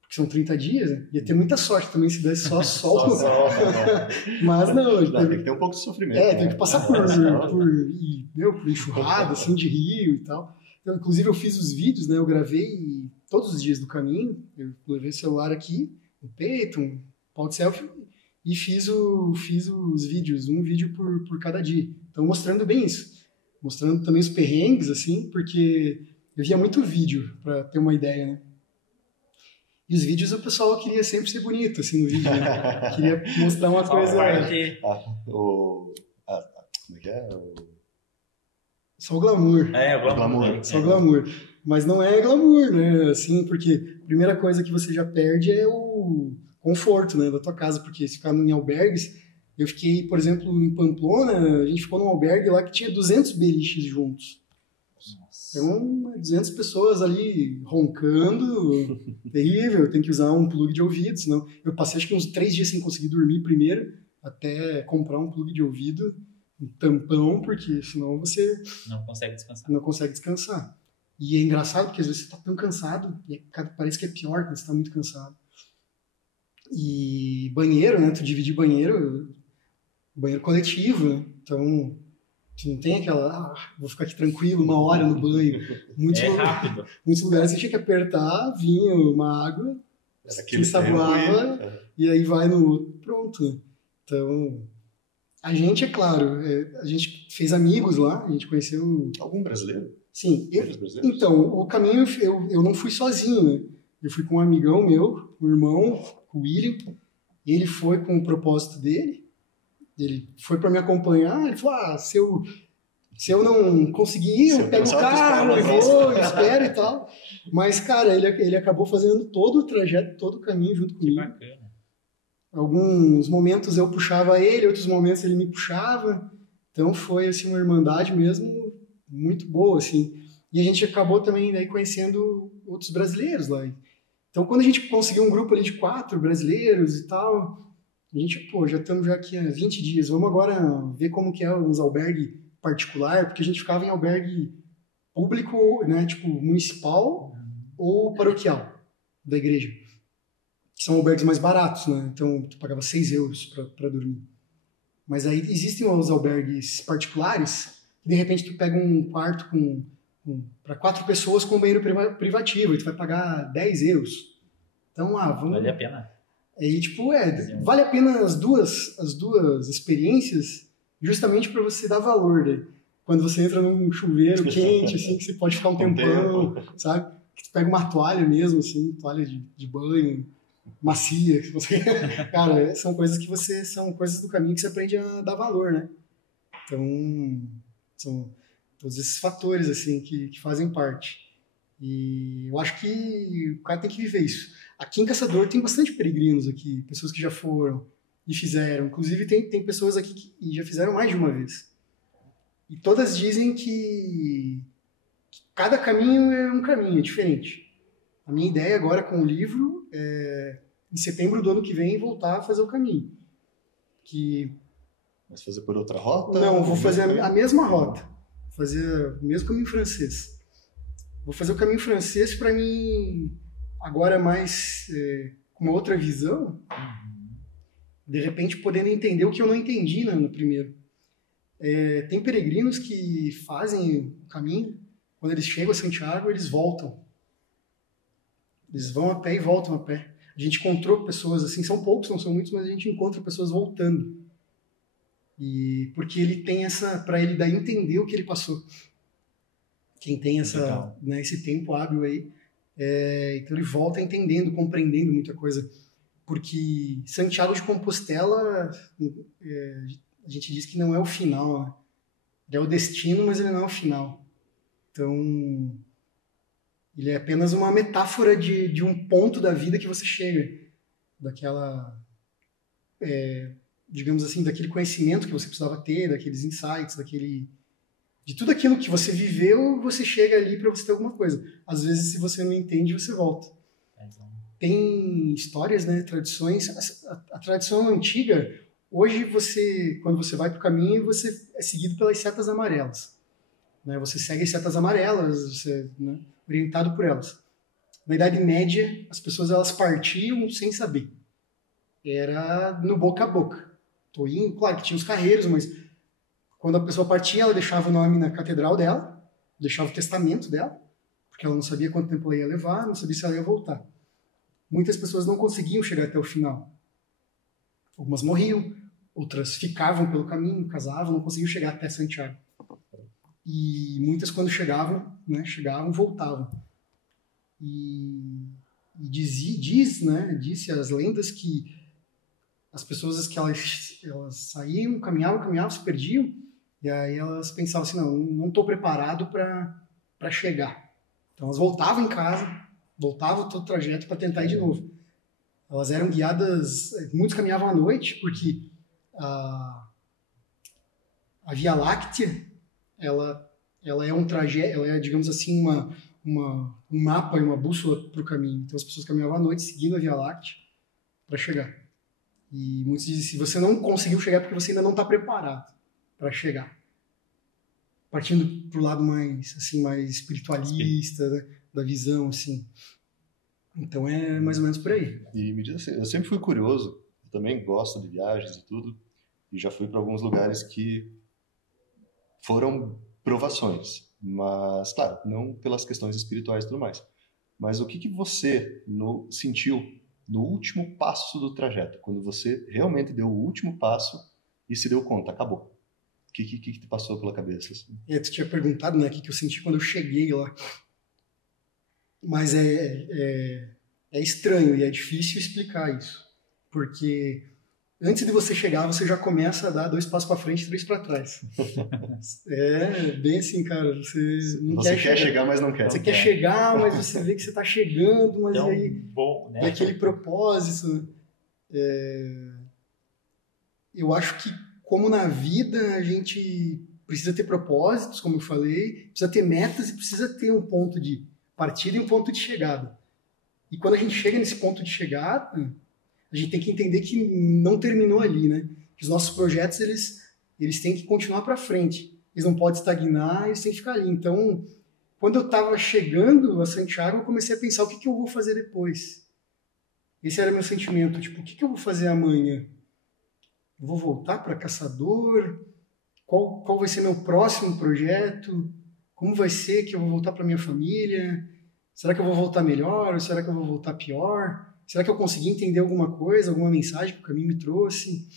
Porque são 30 dias, né? Ia ter muita sorte também se desse só sol. Só sol. Mas não... Tem que ter um pouco de sofrimento. Tem que passar por enxurrada, assim, de rio e tal. Então, inclusive, eu fiz os vídeos, né? Eu gravei todos os dias do caminho. Eu levei o celular aqui, no peito, um pau de selfie, e fiz os vídeos, um vídeo por cada dia. Então, mostrando bem isso. Mostrando também os perrengues, assim, porque eu via muito vídeo, para ter uma ideia, né? E os vídeos o pessoal queria sempre ser bonito, assim, no vídeo, né? Queria mostrar uma coisa... Como é que é? Só o glamour. O glamour. Só o glamour. Mas não é glamour, né? Assim, porque a primeira coisa que você já perde é o conforto, né, da tua casa, porque se ficar em albergues... Eu fiquei, por exemplo, em Pamplona, a gente ficou num albergue lá que tinha 200 beliches juntos. Nossa. Então, 200 pessoas ali roncando, terrível, tem que usar um plug de ouvido, senão... Eu passei acho que uns 3 dias sem conseguir dormir primeiro, até comprar um plug de ouvido, um tampão, porque senão você... Não consegue descansar. Não consegue descansar. E é engraçado, porque às vezes você está tão cansado, e parece que é pior quando você está muito cansado. E banheiro, né, tu dividir banheiro coletivo, né? Então Não tem aquela, vou ficar aqui tranquilo 1 hora no banho. Rápido. Muitos lugares você tinha que apertar, vinha uma água, se ensaboava e aí vai no outro, pronto. Então, a gente, é claro, a gente fez amigos lá, a gente conheceu... Algum brasileiro? Sim. Então, o caminho, eu não fui sozinho, né? Eu fui com um amigão meu, um irmão, o William, e ele foi com o propósito dele. Ele foi para me acompanhar, ele falou, se eu não conseguir, eu pego o carro, eu vou, espero e tal. Mas, cara, ele acabou fazendo todo o trajeto, todo o caminho junto comigo. Que bacana. Alguns momentos eu puxava ele, outros momentos ele me puxava. Então foi, assim, uma irmandade mesmo muito boa, assim. E a gente acabou também daí conhecendo outros brasileiros lá. Então, quando a gente conseguiu um grupo ali de 4 brasileiros e tal... A gente, já estamos aqui há 20 dias, vamos agora ver como que é uns albergue particular, porque a gente ficava em albergue público, né, tipo municipal ou paroquial da igreja, que são albergues mais baratos, né, então tu pagava 6 euros para dormir. Mas aí existem os albergues particulares, que de repente tu pega um quarto para 4 pessoas com banheiro privativo, e tu vai pagar 10 euros. Então, vale a pena. Aí, vale a pena as duas experiências justamente para você dar valor, né? Quando você entra num chuveiro quente, assim, que você pode ficar um tempão, sabe? Que tu pega uma toalha mesmo, assim, toalha de banho, macia. Que você... Cara, são coisas do caminho que você aprende a dar valor, né? Então, são todos esses fatores, assim, que fazem parte. E eu acho que o cara tem que viver isso. Aqui em Caçador tem bastante peregrinos aqui, pessoas que já foram e fizeram. Inclusive tem pessoas aqui que já fizeram mais de uma vez. E todas dizem que cada caminho é um caminho, é diferente. A minha ideia agora com o livro é, em setembro do ano que vem, voltar a fazer o caminho. Mas fazer por outra rota? Não, vou fazer a mesma rota. Vou fazer o mesmo caminho francês. Vou fazer o caminho francês para mim... agora mais com uma outra visão, de repente podendo entender o que eu não entendi no primeiro. Tem peregrinos que fazem o caminho, quando eles chegam a Santiago, eles voltam. Eles vão a pé e voltam a pé. A gente encontrou pessoas assim, são poucos, não são muitos, mas a gente encontra pessoas voltando. E porque ele tem para ele daí entender o que ele passou. Quem tem esse tempo hábil aí, então ele volta entendendo, compreendendo muita coisa. Porque Santiago de Compostela, a gente diz que não é o final, né? Ele é o destino, mas ele não é o final. Então, ele é apenas uma metáfora de um ponto da vida que você chega. Daquela, digamos assim, daquele conhecimento que você precisava ter, daqueles insights, de tudo aquilo que você viveu, você chega ali para você ter alguma coisa. Às vezes, se você não entende, você volta. Tem histórias, né, tradições. A tradição antiga, hoje quando você vai para o caminho, você é seguido pelas setas amarelas. Né? Você segue as setas amarelas, você, né, orientado por elas. Na Idade Média, as pessoas elas partiam sem saber. Era no boca a boca. Tô indo, claro que tinha os carreiros, mas quando a pessoa partia, ela deixava o nome na catedral dela, deixava o testamento dela, porque ela não sabia quanto tempo ela ia levar, não sabia se ela ia voltar. Muitas pessoas não conseguiam chegar até o final. Algumas morriam, outras ficavam pelo caminho, casavam, não conseguiam chegar até Santiago. E muitas, quando chegavam, voltavam. E disse as lendas que as pessoas que elas saíam, caminhavam, se perdiam, e aí elas pensavam assim, não estou preparado para chegar. Então elas voltavam em casa, voltavam todo o trajeto para tentar ir de novo. Elas eram guiadas, muitos caminhavam à noite, porque a Via Láctea, ela é um trajeto, ela é, digamos assim, um mapa e uma bússola para o caminho. Então as pessoas caminhavam à noite seguindo a Via Láctea para chegar. E muitos dizem, se você não conseguiu chegar, é porque você ainda não está preparado para chegar. Partindo para o lado mais espiritualista, né, da visão, assim. Então é mais ou menos por aí. E me diz assim, eu sempre fui curioso, eu também gosto de viagens e tudo, e já fui para alguns lugares que foram provações, mas, claro, não pelas questões espirituais e tudo mais. Mas o que você sentiu no último passo do trajeto, quando você realmente deu o último passo e se deu conta, acabou? O que te passou pela cabeça? Assim? Tu tinha perguntado, né, o que eu senti quando eu cheguei lá. Mas é estranho e é difícil explicar isso. Porque antes de você chegar, você já começa a dar 2 passos para frente e 3 para trás. É bem assim, cara. Você quer chegar, mas não quer. Você quer chegar, mas você vê que você está chegando, mas então, aí bom, né? é aquele propósito. Eu acho que, como na vida, a gente precisa ter propósitos, como eu falei, precisa ter metas e precisa ter um ponto de partida e um ponto de chegada. E quando a gente chega nesse ponto de chegada, a gente tem que entender que não terminou ali, né? Que os nossos projetos, eles têm que continuar para frente. Eles não podem estagnar, eles têm que ficar ali. Então, quando eu estava chegando a Santiago, eu comecei a pensar o que eu vou fazer depois. Esse era meu sentimento, tipo, o que eu vou fazer amanhã? Eu vou voltar para Caçador? Qual vai ser meu próximo projeto? Como vai ser que eu vou voltar para minha família? Será que eu vou voltar melhor ou será que eu vou voltar pior? Será que eu consegui entender alguma coisa, alguma mensagem que o caminho me trouxe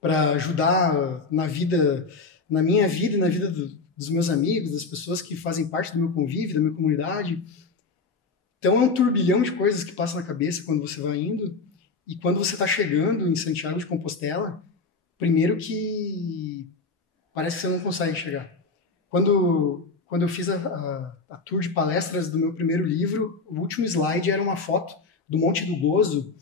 para ajudar na minha vida e na vida dos meus amigos, das pessoas que fazem parte do meu convívio, da minha comunidade? Então é um turbilhão de coisas que passa na cabeça quando você vai indo. E quando você está chegando em Santiago de Compostela, primeiro que parece que você não consegue chegar. Quando eu fiz a tour de palestras do meu primeiro livro, o último slide era uma foto do Monte do Gozo,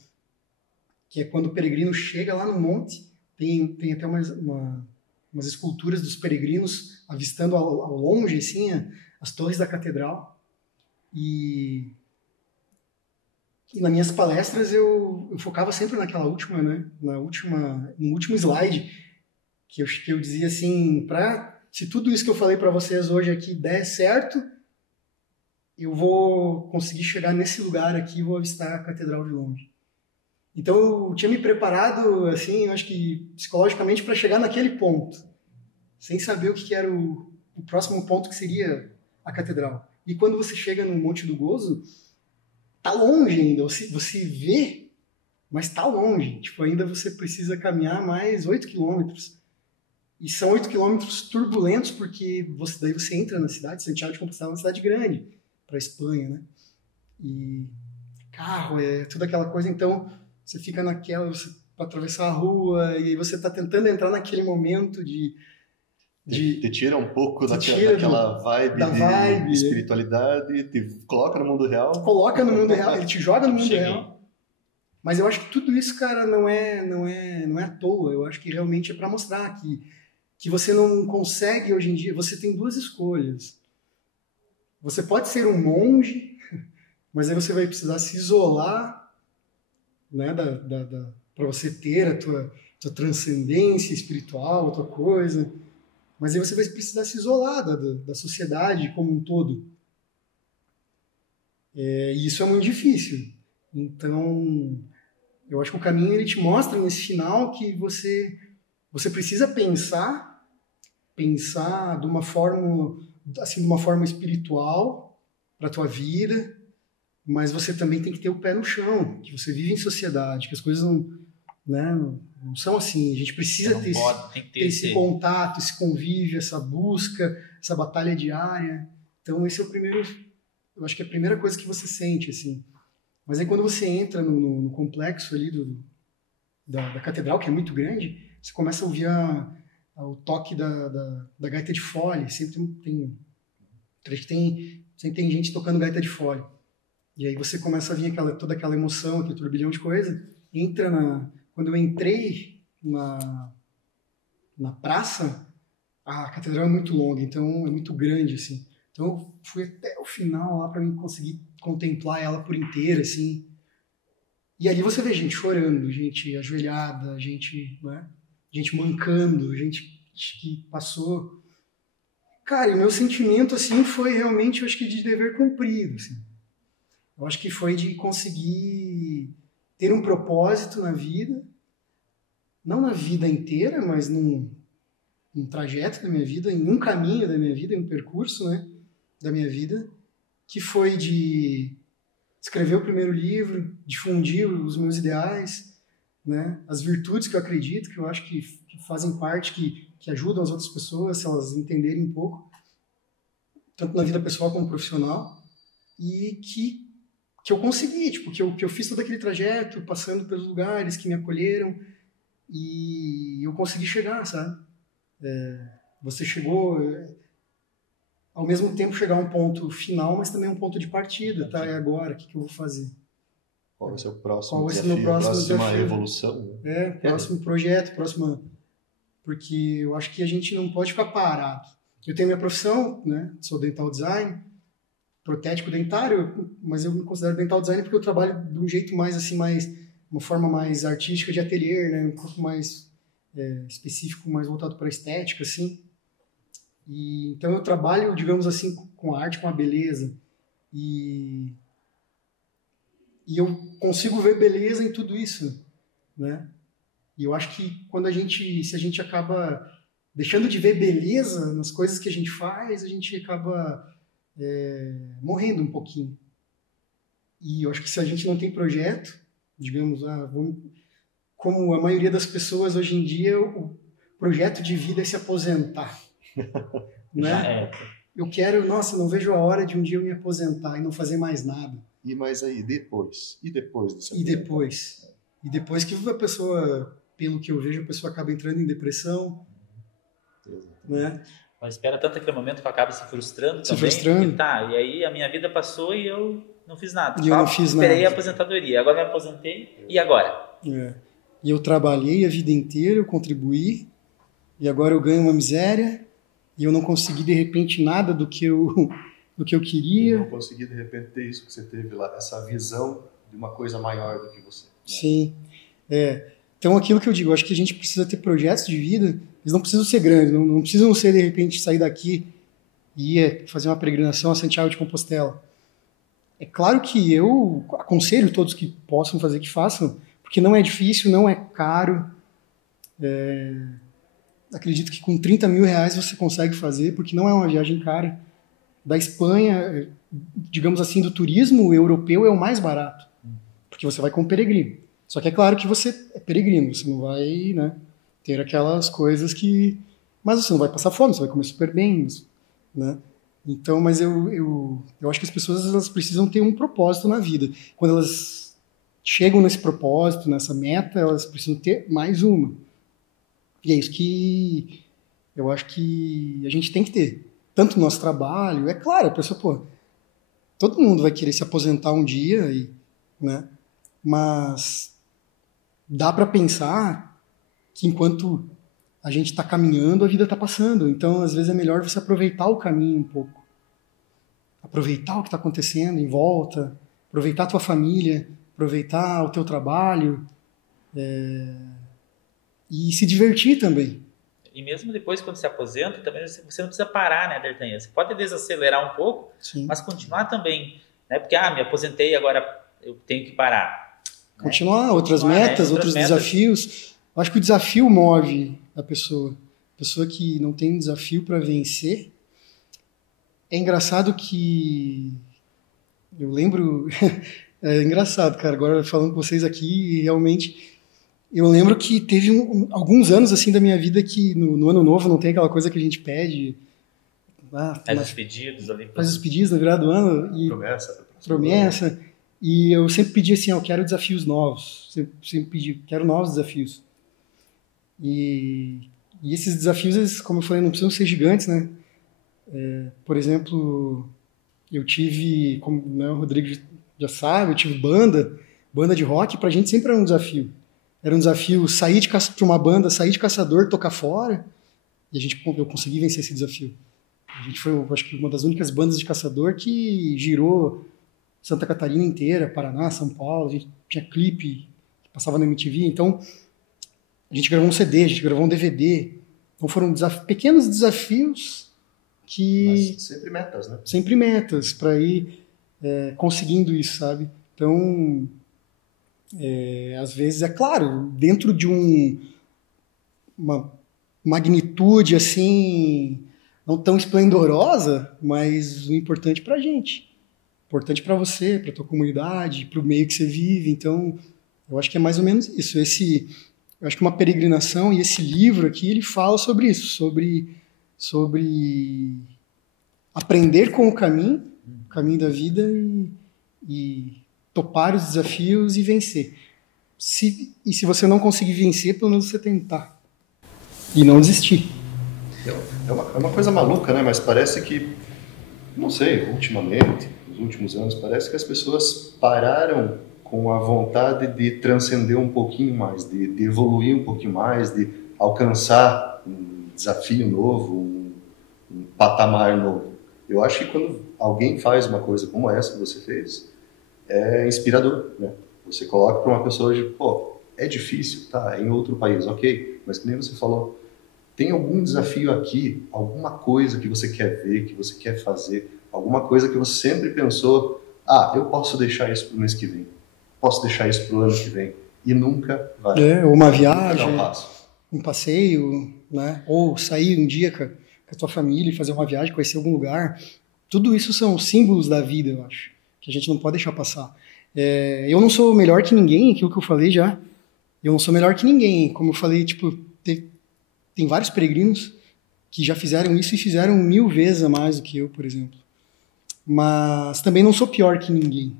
que é quando o peregrino chega lá no monte, tem até umas esculturas dos peregrinos avistando ao longe, assim, as torres da catedral. E nas minhas palestras eu focava sempre naquela última, né? No último slide, que eu dizia assim, se tudo isso que eu falei para vocês hoje aqui der certo, eu vou conseguir chegar nesse lugar aqui e vou avistar a catedral de longe. Então eu tinha me preparado, assim, eu acho que psicologicamente para chegar naquele ponto, sem saber o que era o próximo ponto que seria a catedral. E quando você chega no Monte do Gozo, tá longe ainda, você vê, mas tá longe. Tipo, ainda você precisa caminhar mais 8 quilômetros. E são 8 quilômetros turbulentos, porque daí você entra na cidade, Santiago de Compostela é uma cidade grande, para a Espanha, né? E carro, tudo aquela coisa. Então, você fica para atravessar a rua, e aí você está tentando entrar naquele momento de te tira um pouco daquela vibe de espiritualidade, te coloca no mundo real. Coloca no mundo real, ele te joga no mundo real. Mas eu acho que tudo isso, cara, não é à toa. Eu acho que realmente é para mostrar que você não consegue hoje em dia. Você tem 2 escolhas. Você pode ser um monge, mas aí você vai precisar se isolar, né, para você ter a tua transcendência espiritual, a tua coisa. Mas aí você vai precisar se isolar da sociedade como um todo. E isso é muito difícil. Então, eu acho que o caminho ele te mostra nesse final que você precisa pensar de uma forma espiritual para a tua vida, mas você também tem que ter o pé no chão, que você vive em sociedade, que as coisas não são assim. A gente precisa ter esse contato, esse convívio, essa busca, essa batalha diária. Então esse é o primeiro, eu acho que é a primeira coisa que você sente, assim. Mas aí quando você entra no complexo ali da catedral, que é muito grande, você começa a ouvir o toque da gaita de fole. Sempre tem gente tocando gaita de fole. E aí você começa a vir toda aquela emoção, aquele turbilhão de coisa. Quando eu entrei na praça, a catedral é muito longa, então é muito grande, assim. Então eu fui até o final lá para mim conseguir contemplar ela por inteira, assim. E ali você vê gente chorando, gente ajoelhada, gente mancando, gente que passou. Cara, e o meu sentimento, assim, foi realmente, eu acho que de dever cumprido, assim. Eu acho que foi de conseguir ter um propósito na vida, não na vida inteira, mas um trajeto da minha vida, em um caminho da minha vida, em um percurso, né, da minha vida, que foi de escrever o primeiro livro, difundir os meus ideais, né, as virtudes que eu acredito, que eu acho que fazem parte, que ajudam as outras pessoas, se elas entenderem um pouco, tanto na vida pessoal como profissional, e que eu consegui, tipo, que eu fiz todo aquele trajeto, passando pelos lugares que me acolheram, e eu consegui chegar, sabe? Você chegou, ao mesmo tempo, chegar a um ponto final, mas também um ponto de partida, tá? É agora, o que eu vou fazer? Qual vai ser o próximo Qual vai ser o meu próximo próxima desafio? evolução? Próximo projeto, porque eu acho que a gente não pode ficar parado. Eu tenho minha profissão, né? Sou dental design, protético dentário, mas eu me considero dental designer porque eu trabalho de um jeito mais assim, uma forma mais artística de ateliê, né? Um pouco mais específico, mais voltado para a estética, assim. E então eu trabalho, digamos assim, com a arte, com a beleza, e eu consigo ver beleza em tudo isso, né? E eu acho que se a gente acaba deixando de ver beleza nas coisas que a gente faz, a gente acaba morrendo um pouquinho. E eu acho que se a gente não tem projeto, digamos, como a maioria das pessoas hoje em dia, o projeto de vida é se aposentar. Né? Eu quero, não vejo a hora de um dia eu me aposentar e não fazer mais nada. Mas aí, depois? E depois disso? E depois que a pessoa, pelo que eu vejo, a pessoa acaba entrando em depressão. Né? Mas espera tanto aquele momento que eu acabo se frustrando também. Frustrando. E aí a minha vida passou e eu não fiz nada. Esperei a aposentadoria. Agora me aposentei. E agora? E eu trabalhei a vida inteira, eu contribuí. E agora eu ganho uma miséria. E eu não consegui, de repente, nada do que eu queria. Eu não consegui, de repente, ter isso que você teve lá. Essa visão de uma coisa maior do que você. Né? Sim. Então, aquilo que eu digo, eu acho que a gente precisa ter projetos de vida. Eles não precisam ser grandes, não precisam ser, de repente, sair daqui e ir fazer uma peregrinação a Santiago de Compostela. É claro que eu aconselho todos que possam fazer que façam, porque não é difícil, não é caro. Acredito que com 30 mil reais você consegue fazer, porque não é uma viagem cara. Da Espanha, digamos assim, do turismo europeu é o mais barato, porque você vai como peregrino. Só que é claro que você é peregrino, você não vai, né, ter aquelas coisas que... Mas você não vai passar fome, você vai comer super bem, né? Então, mas eu acho que as pessoas elas precisam ter um propósito na vida. Quando elas chegam nesse propósito, nessa meta, elas precisam ter mais uma. E é isso que eu acho que a gente tem que ter. Tanto no nosso trabalho, é claro, a pessoa, todo mundo vai querer se aposentar um dia, né? Mas dá para pensar que enquanto a gente está caminhando, a vida está passando. Então, às vezes, é melhor você aproveitar o caminho um pouco. Aproveitar o que está acontecendo em volta, aproveitar a tua família, aproveitar o teu trabalho, e se divertir também. E mesmo depois, quando se aposenta, também você não precisa parar, né, D'Artagnan? Você pode desacelerar um pouco, Sim. Mas continuar também. Né? Porque, me aposentei, agora eu tenho que parar. Continuar, né? Outras metas, né? Outros desafios. Eu acho que o desafio move a pessoa. A pessoa que não tem um desafio para vencer. É engraçado que... Eu lembro... É engraçado, cara. Agora falando com vocês aqui, realmente... Eu lembro que teve alguns anos assim da minha vida que no ano novo não tem aquela coisa que a gente pede. Faz os pedidos ali. Faz os pedidos no virado do ano. E promessa. E eu sempre pedi assim, eu quero desafios novos. Sempre pedi, quero novos desafios. E esses desafios, eles, como eu falei, não precisam ser gigantes, né? Por exemplo, eu tive, como né, o Rodrigo já sabe, eu tive banda de rock, pra gente sempre era um desafio. Era um desafio sair para uma banda, sair de caçador, tocar fora. E eu consegui vencer esse desafio. A gente foi, acho que, uma das únicas bandas de caçador que girou Santa Catarina inteira, Paraná, São Paulo. A gente tinha clipe que passava na MTV. Então, a gente gravou um CD, a gente gravou um DVD. Então, foram pequenos desafios que... Mas sempre metas, né? Sempre metas para ir conseguindo isso, sabe? Então... às vezes, é claro, dentro de uma magnitude assim, não tão esplendorosa, mas o importante para a gente. Importante para você, para a tua comunidade, para o meio que você vive. Então, eu acho que é mais ou menos isso. Eu acho que uma peregrinação, e esse livro aqui, ele fala sobre isso, sobre aprender com o caminho da vida e topar os desafios e vencer. E se você não conseguir vencer, pelo menos você tentar. E não desistir. É uma coisa maluca, né? Mas parece que, não sei, ultimamente, nos últimos anos, parece que as pessoas pararam com a vontade de transcender um pouquinho mais, de evoluir um pouquinho mais, de alcançar um desafio novo, um patamar novo. Eu acho que quando alguém faz uma coisa como essa que você fez, é inspirador, né? Você coloca para uma pessoa de, pô, é difícil, tá, é em outro país, ok, mas que nem você falou, tem algum desafio aqui, alguma coisa que você quer ver, que você quer fazer, alguma coisa que você sempre pensou, eu posso deixar isso para o mês que vem, posso deixar isso para o ano que vem, e nunca vai. Ou uma viagem, um passeio, né? Ou sair um dia com a tua família e fazer uma viagem, conhecer algum lugar. Tudo isso são símbolos da vida, eu acho, que a gente não pode deixar passar. Eu não sou melhor que ninguém, aquilo que eu falei já. Eu não sou melhor que ninguém. Como eu falei, tipo, tem vários peregrinos que já fizeram isso e fizeram 1000 vezes a mais do que eu, por exemplo. Mas também não sou pior que ninguém.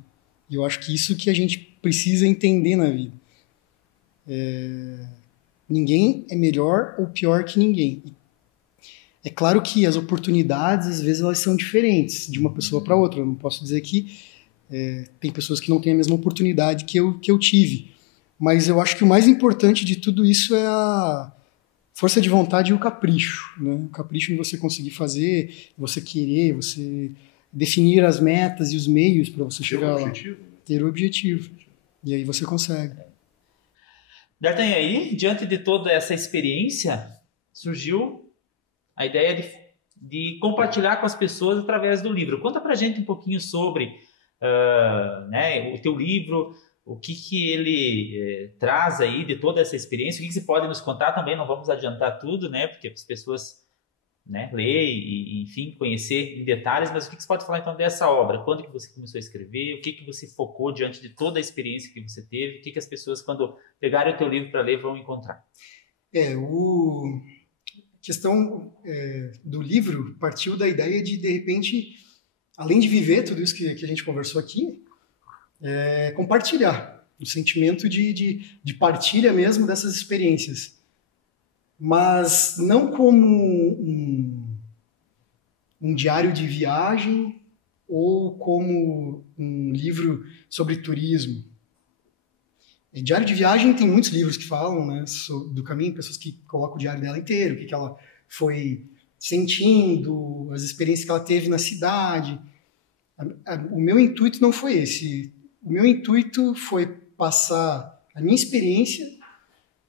E eu acho que isso que a gente precisa entender na vida. Ninguém é melhor ou pior que ninguém. É claro que as oportunidades, às vezes, elas são diferentes de uma pessoa para outra. Eu não posso dizer que tem pessoas que não têm a mesma oportunidade que eu tive. Mas eu acho que o mais importante de tudo isso é a força de vontade e o capricho, né? O capricho em você conseguir fazer, você querer, você definir as metas e os meios para você chegar lá. Ter o objetivo. E aí você consegue. D'Artagnan, aí, diante de toda essa experiência, surgiu a ideia de compartilhar com as pessoas através do livro. Conta pra gente um pouquinho sobre o teu livro, o que ele traz aí de toda essa experiência, o que você pode nos contar também, não vamos adiantar tudo, né, porque as pessoas ler e, enfim, conhecer em detalhes, mas o que você pode falar então dessa obra? Quando que você começou a escrever? O que você focou diante de toda a experiência que você teve? O que as pessoas, quando pegarem o teu livro para ler, vão encontrar? A questão do livro partiu da ideia de repente, além de viver tudo isso que a gente conversou aqui, compartilhar o sentimento de partilha mesmo dessas experiências. Mas não como um diário de viagem ou como um livro sobre turismo. Diário de viagem tem muitos livros que falam, né, do caminho, pessoas que colocam o diário dela inteiro, o que ela foi sentindo, as experiências que ela teve na cidade. O meu intuito não foi esse. O meu intuito foi passar a minha experiência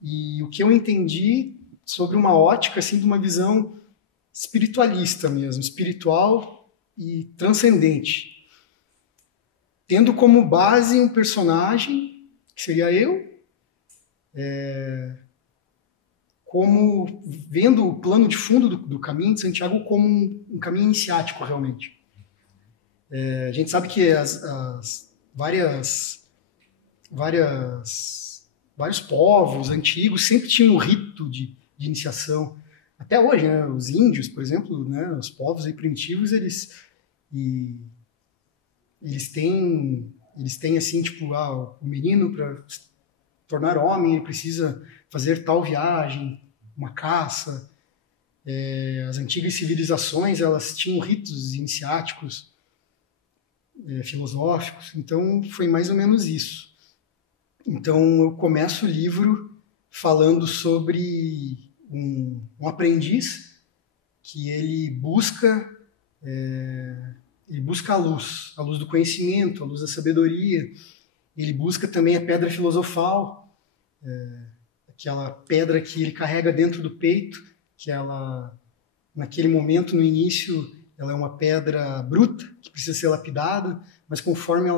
e o que eu entendi sobre uma ótica, assim, de uma visão espiritualista mesmo, espiritual e transcendente. Tendo como base um personagem, que seria eu, como vendo o plano de fundo do caminho de Santiago como um caminho iniciático, realmente. A gente sabe que vários povos antigos sempre tinham um rito de iniciação. Até hoje, né, os índios, por exemplo, né, os povos aí primitivos, eles têm assim, tipo, o menino para se tornar homem, ele precisa fazer tal viagem, uma caça. As antigas civilizações, elas tinham ritos iniciáticos, filosóficos, então foi mais ou menos isso. Então eu começo o livro falando sobre um aprendiz que ele busca a luz do conhecimento, a luz da sabedoria. Ele busca também a pedra filosofal, aquela pedra que ele carrega dentro do peito, que ela, naquele momento, no início, ela é uma pedra bruta, que precisa ser lapidada, mas conforme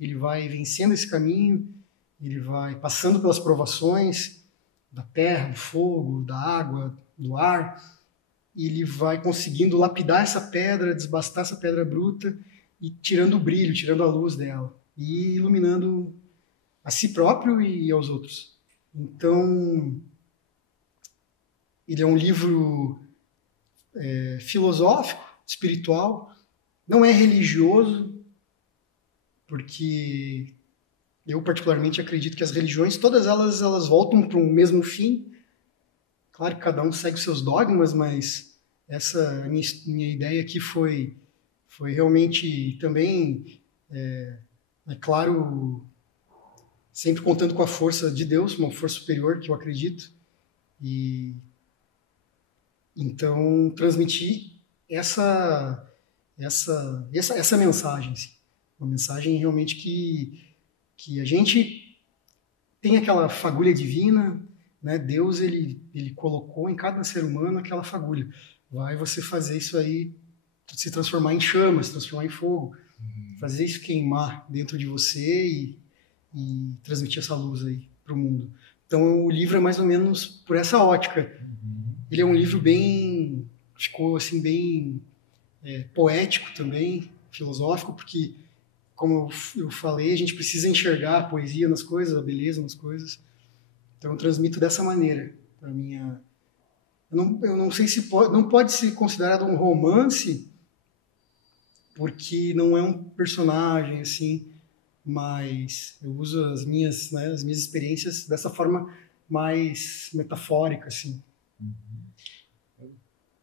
ele vai vencendo esse caminho, ele vai passando pelas provações, da terra, do fogo, da água, do ar. E ele vai conseguindo lapidar essa pedra, desbastar essa pedra bruta e tirando o brilho, tirando a luz dela e iluminando a si próprio e aos outros. Então, ele é um livro filosófico, espiritual, não é religioso, porque eu particularmente acredito que as religiões, todas elas voltam para um mesmo fim. Claro que cada um segue os seus dogmas, mas essa minha ideia aqui foi realmente também, claro, sempre contando com a força de Deus, uma força superior que eu acredito, e então transmitir essa mensagem, assim. Uma mensagem realmente que a gente tem aquela fagulha divina, né? Deus ele colocou em cada ser humano aquela fagulha. Vai você fazer isso aí se transformar em chama, se transformar em fogo, fazer isso queimar dentro de você e transmitir essa luz aí para o mundo. Então o livro é mais ou menos por essa ótica. Ele é um livro ficou assim bem poético também, filosófico, porque como eu falei, a gente precisa enxergar a poesia nas coisas, a beleza nas coisas. Então eu transmito dessa maneira para minha. Eu não sei se não pode ser considerado um romance, porque não é um personagem assim, mas eu uso as minhas experiências dessa forma mais metafórica assim.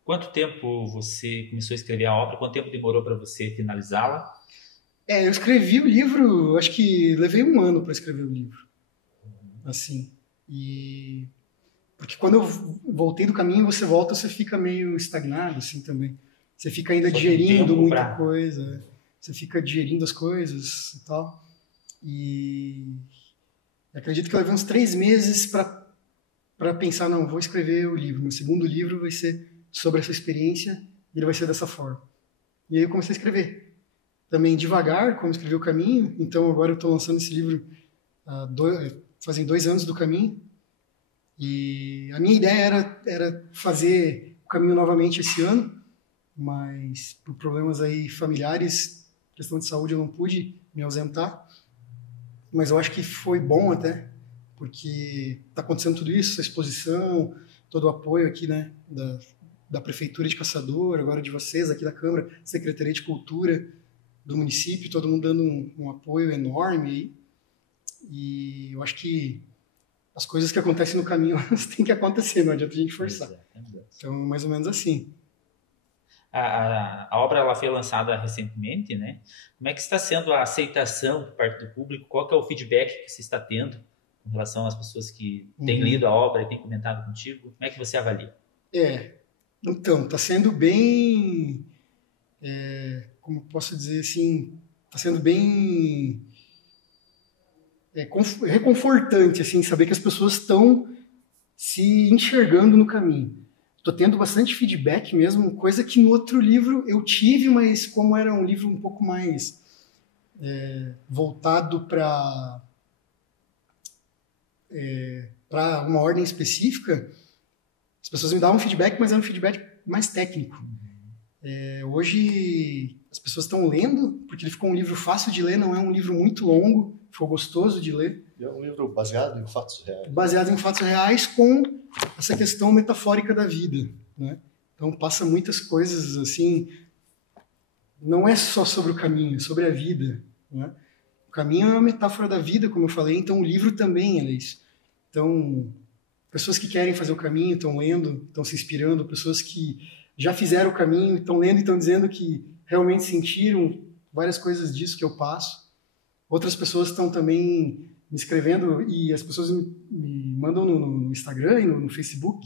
Quanto tempo você começou a escrever a obra? Quanto tempo demorou para você finalizá-la? Eu escrevi o livro, acho que levei 1 ano para escrever o livro, assim. Porque quando eu voltei do caminho, você fica meio estagnado, assim, também. Você fica ainda digerindo muita coisa, você fica digerindo as coisas e tal. E acredito que eu levei uns 3 meses para pensar, não, vou escrever o livro. Meu segundo livro vai ser sobre essa experiência e ele vai ser dessa forma. E aí eu comecei a escrever. Também devagar, como escrevi o caminho. Então agora eu estou lançando esse livro fazem 2 anos do caminho. E a minha ideia era fazer o caminho novamente esse ano, mas por problemas aí familiares, questão de saúde, eu não pude me ausentar. Mas eu acho que foi bom até, porque está acontecendo tudo isso, essa exposição, todo o apoio aqui, né, da Prefeitura de Caçador, agora de vocês aqui da Câmara, Secretaria de Cultura do município, todo mundo dando um apoio enorme aí. E eu acho que as coisas que acontecem no caminho, elas têm que acontecer, não adianta a gente forçar. Então, mais ou menos assim. A obra ela foi lançada recentemente, né? Como é que está sendo a aceitação por parte do público? Qual que é o feedback que você está tendo em relação às pessoas que têm lido a obra e têm comentado contigo? Como é que você avalia? Então, está sendo bem... como posso dizer assim? Está sendo bem... reconfortante, assim, saber que as pessoas estão se enxergando no caminho. Estou tendo bastante feedback mesmo, coisa que no outro livro eu tive, mas como era um livro um pouco mais voltado para uma ordem específica, as pessoas me davam feedback, mas era um feedback mais técnico. Hoje as pessoas estão lendo, porque ele ficou um livro fácil de ler, não é um livro muito longo, ficou gostoso de ler. É um livro baseado em fatos reais. Baseado em fatos reais com essa questão metafórica da vida, né? Então passa muitas coisas assim, não é só sobre o caminho, é sobre a vida, né? O caminho é uma metáfora da vida, como eu falei, então o livro também é isso. Então, pessoas que querem fazer o caminho estão lendo, estão se inspirando, pessoas que já fizeram o caminho, estão lendo e estão dizendo que realmente sentiram várias coisas disso que eu passo. Outras pessoas estão também me escrevendo e as pessoas me mandam no Instagram e no Facebook,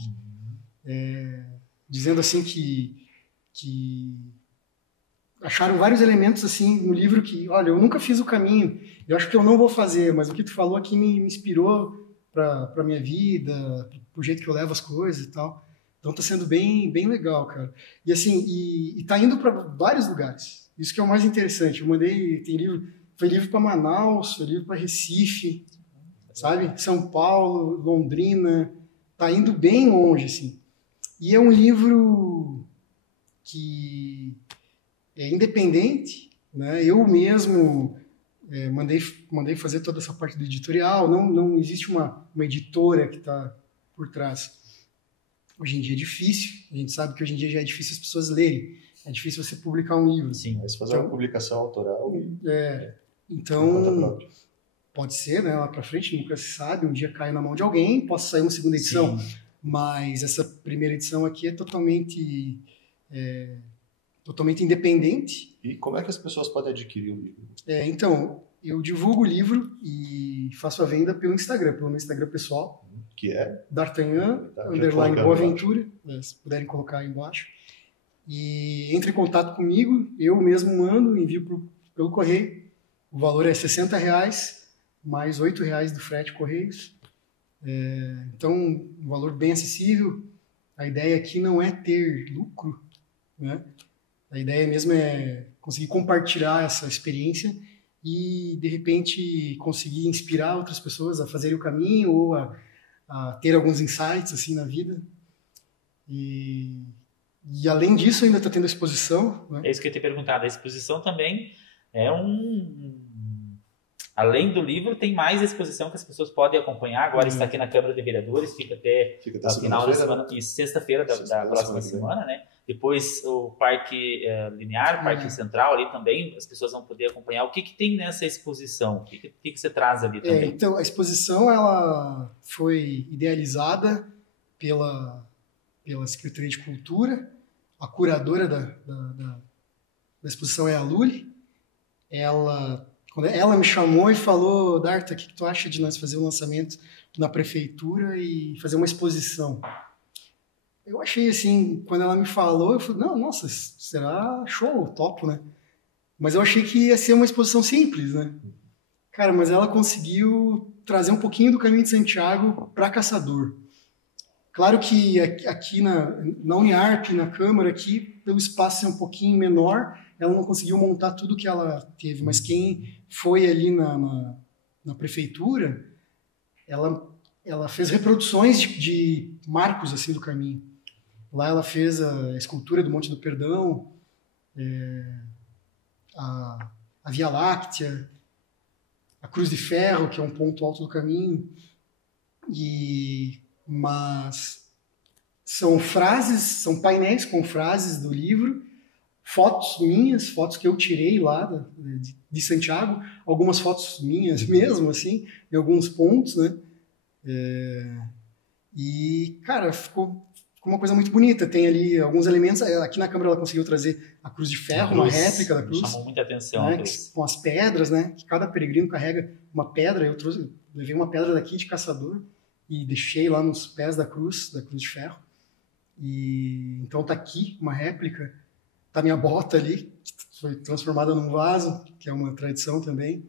dizendo assim que acharam vários elementos assim no livro que, olha, eu nunca fiz o caminho, eu acho que eu não vou fazer, mas o que tu falou aqui me inspirou para minha vida, pro jeito que eu levo as coisas e tal. Então tá sendo bem, bem legal, cara. E assim, e tá indo para vários lugares. Isso que é o mais interessante. Eu mandei, foi livro para Manaus, foi livro para Recife, sabe? São Paulo, Londrina, tá indo bem longe, assim. E é um livro que é independente, né? Eu mesmo mandei fazer toda essa parte do editorial, não existe uma editora que está por trás. Hoje em dia é difícil, a gente sabe que hoje em dia já é difícil as pessoas lerem, é difícil você publicar um livro. Sim, mas fazer uma publicação autoral... Então, pode ser, né, lá para frente, nunca se sabe, um dia cai na mão de alguém, possa sair uma segunda edição, sim, mas essa primeira edição aqui é totalmente independente. E como é que as pessoas podem adquirir o livro? Então, eu divulgo o livro e faço a venda pelo Instagram, pelo meu Instagram pessoal. Que é? D'Artagnan, _Boaventura, se puderem colocar aí embaixo. E entre em contato comigo, eu mesmo mando, envio pelo correio. O valor é R$60, mais R$8 do frete Correios. Então, um valor bem acessível. A ideia aqui não é ter lucro, né? A ideia mesmo é conseguir compartilhar essa experiência e, de repente, conseguir inspirar outras pessoas a fazerem o caminho ou a ter alguns insights assim na vida. E além disso, ainda está tendo a exposição. Né? É isso que eu ia te perguntar. A exposição também é Além do livro, tem mais exposição que as pessoas podem acompanhar. Agora está aqui na Câmara de Vereadores, fica até o final da semana, e sexta-feira da próxima semana, né? Depois o Parque Linear, Parque Central ali também, as pessoas vão poder acompanhar. O que tem nessa exposição? O que você traz ali também? Então, a exposição ela foi idealizada pela Secretaria de Cultura. A curadora da exposição é a Luli. Ela me chamou e falou: Darta, o que tu acha de nós fazer um lançamento na prefeitura e fazer uma exposição? Eu achei assim, quando ela me falou, eu falei, não, nossa, será show, topo, né? Mas eu achei que ia ser uma exposição simples, né? Cara, mas ela conseguiu trazer um pouquinho do Caminho de Santiago para Caçador. Claro que aqui na Uniarp, na Câmara, aqui, pelo espaço ser um pouquinho menor, ela não conseguiu montar tudo que ela teve, mas quem foi ali na prefeitura, ela fez reproduções de marcos assim do caminho. Lá ela fez a escultura do Monte do Perdão, a Via Láctea, a Cruz de Ferro, que é um ponto alto do caminho, mas são painéis com frases do livro, fotos minhas, fotos que eu tirei lá de Santiago, algumas fotos minhas mesmo, assim, em alguns pontos, né? E, cara, ficou uma coisa muito bonita. Tem ali alguns elementos. Aqui na Câmara ela conseguiu trazer a Cruz de Ferro, uma réplica da cruz. Chamou muita atenção. Né, com as pedras, né? Que cada peregrino carrega uma pedra. Eu levei uma pedra daqui de Caçador e deixei lá nos pés da Cruz de Ferro. E então tá aqui uma réplica. Tá minha bota ali, que foi transformada num vaso, que é uma tradição também.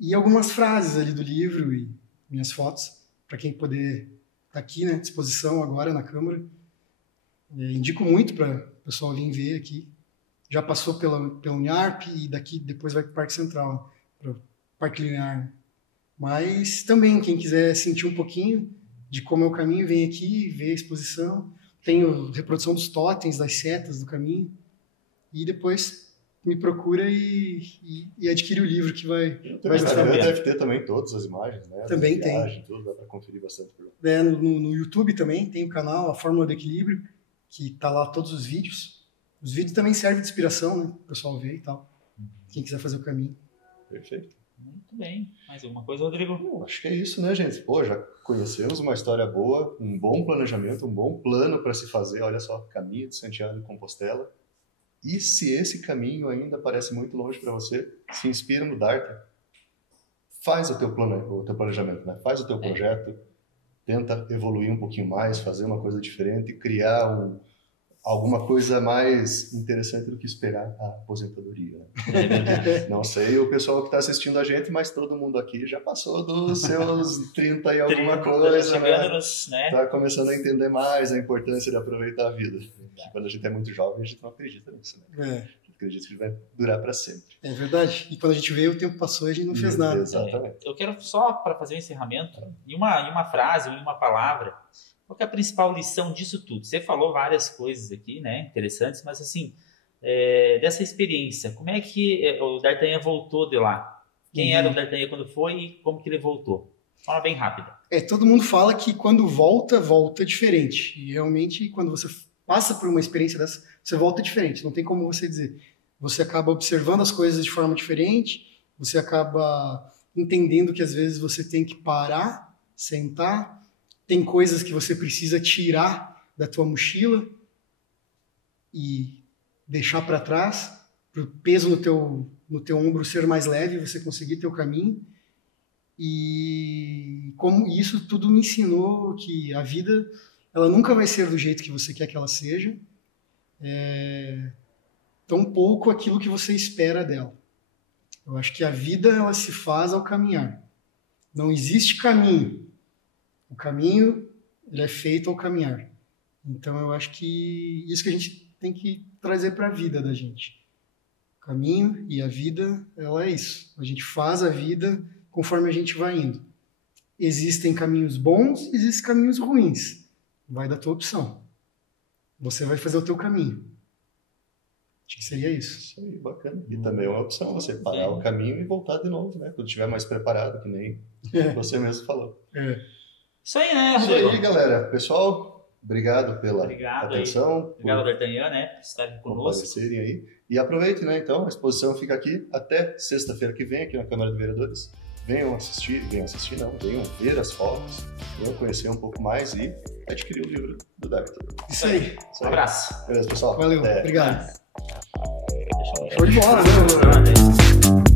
E algumas frases ali do livro e minhas fotos, para quem poder estar aqui, né, à disposição agora na Câmara. Indico muito para o pessoal vir ver aqui. Já passou pela Uniarp e daqui depois vai para o Parque Central, para o Parque Linear. Mas também, quem quiser sentir um pouquinho de como é o caminho, vem aqui, vê a exposição. Tem a reprodução dos totens, das setas do caminho. E depois me procura e adquire o livro que vai gostar. Deve ter também todas as imagens, né? Também tem. Tudo, dá para conferir bastante por lá. No YouTube também tem o canal, a Fórmula do Equilíbrio, que tá lá todos os vídeos. Os vídeos também servem de inspiração, né? O pessoal ver e tal. Quem quiser fazer o caminho. Perfeito. Muito bem. Mais alguma coisa, Rodrigo? Acho que é isso, né, gente? Pô, já conhecemos uma história boa, um bom planejamento, um bom plano para se fazer. Olha só, Caminho de Santiago de Compostela. E se esse caminho ainda parece muito longe para você, se inspira no Darta. Faz o teu planejamento, né? Faz o teu projeto, tenta evoluir um pouquinho mais, fazer uma coisa diferente, criar alguma coisa mais interessante do que esperar a aposentadoria. Né? Não sei o pessoal que está assistindo a gente, mas todo mundo aqui já passou dos seus 30 e alguma coisa, né? Tá começando a entender mais a importância de aproveitar a vida. Quando a gente é muito jovem, a gente não acredita nisso, né? A gente acredita que vai durar para sempre. É verdade. E quando a gente veio, o tempo passou e a gente não fez nada. Exatamente. Eu quero só, para fazer o encerramento, em uma frase, ou em uma palavra, Qual que é a principal lição disso tudo? Você falou várias coisas aqui, né, interessantes, mas assim, dessa experiência, como é que o D'Artagnan voltou de lá? Quem era o D'Artagnan quando foi e como que ele voltou? Fala bem rápida. Todo mundo fala que quando volta diferente. E realmente, quando você passa por uma experiência dessa, você volta diferente. Não tem como você dizer. Você acaba observando as coisas de forma diferente, você acaba entendendo que às vezes você tem que parar, sentar, tem coisas que você precisa tirar da tua mochila e deixar para trás, para o peso no teu ombro ser mais leve, você conseguir teu caminho. E como isso tudo me ensinou que a vida, ela nunca vai ser do jeito que você quer que ela seja, tão pouco aquilo que você espera dela. Eu acho que a vida, ela se faz ao caminhar. Não existe caminho. O caminho, ele é feito ao caminhar. Então eu acho que isso que a gente tem que trazer para a vida da gente. O caminho e a vida, ela é isso. A gente faz a vida conforme a gente vai indo. Existem caminhos bons, existem caminhos ruins. Vai da tua opção. Você vai fazer o teu caminho. Acho que seria isso. Isso aí, bacana. E também é uma opção você parar o caminho e voltar de novo, né? Quando estiver mais preparado, que nem você mesmo falou. Isso aí, né, Rodrigo? Isso aí, galera. Pessoal, obrigado pela atenção. Obrigado, D'Artagnan, né? Por estar conosco. Aí. E aproveitem, né? Então, a exposição fica aqui até sexta-feira que vem, aqui na Câmara de Vereadores. Venham venham ver as fotos, venham conhecer um pouco mais e adquirir o livro do D'Artagnan. Isso aí. Um abraço. Beleza, pessoal? Valeu, obrigado. Show de bola, né?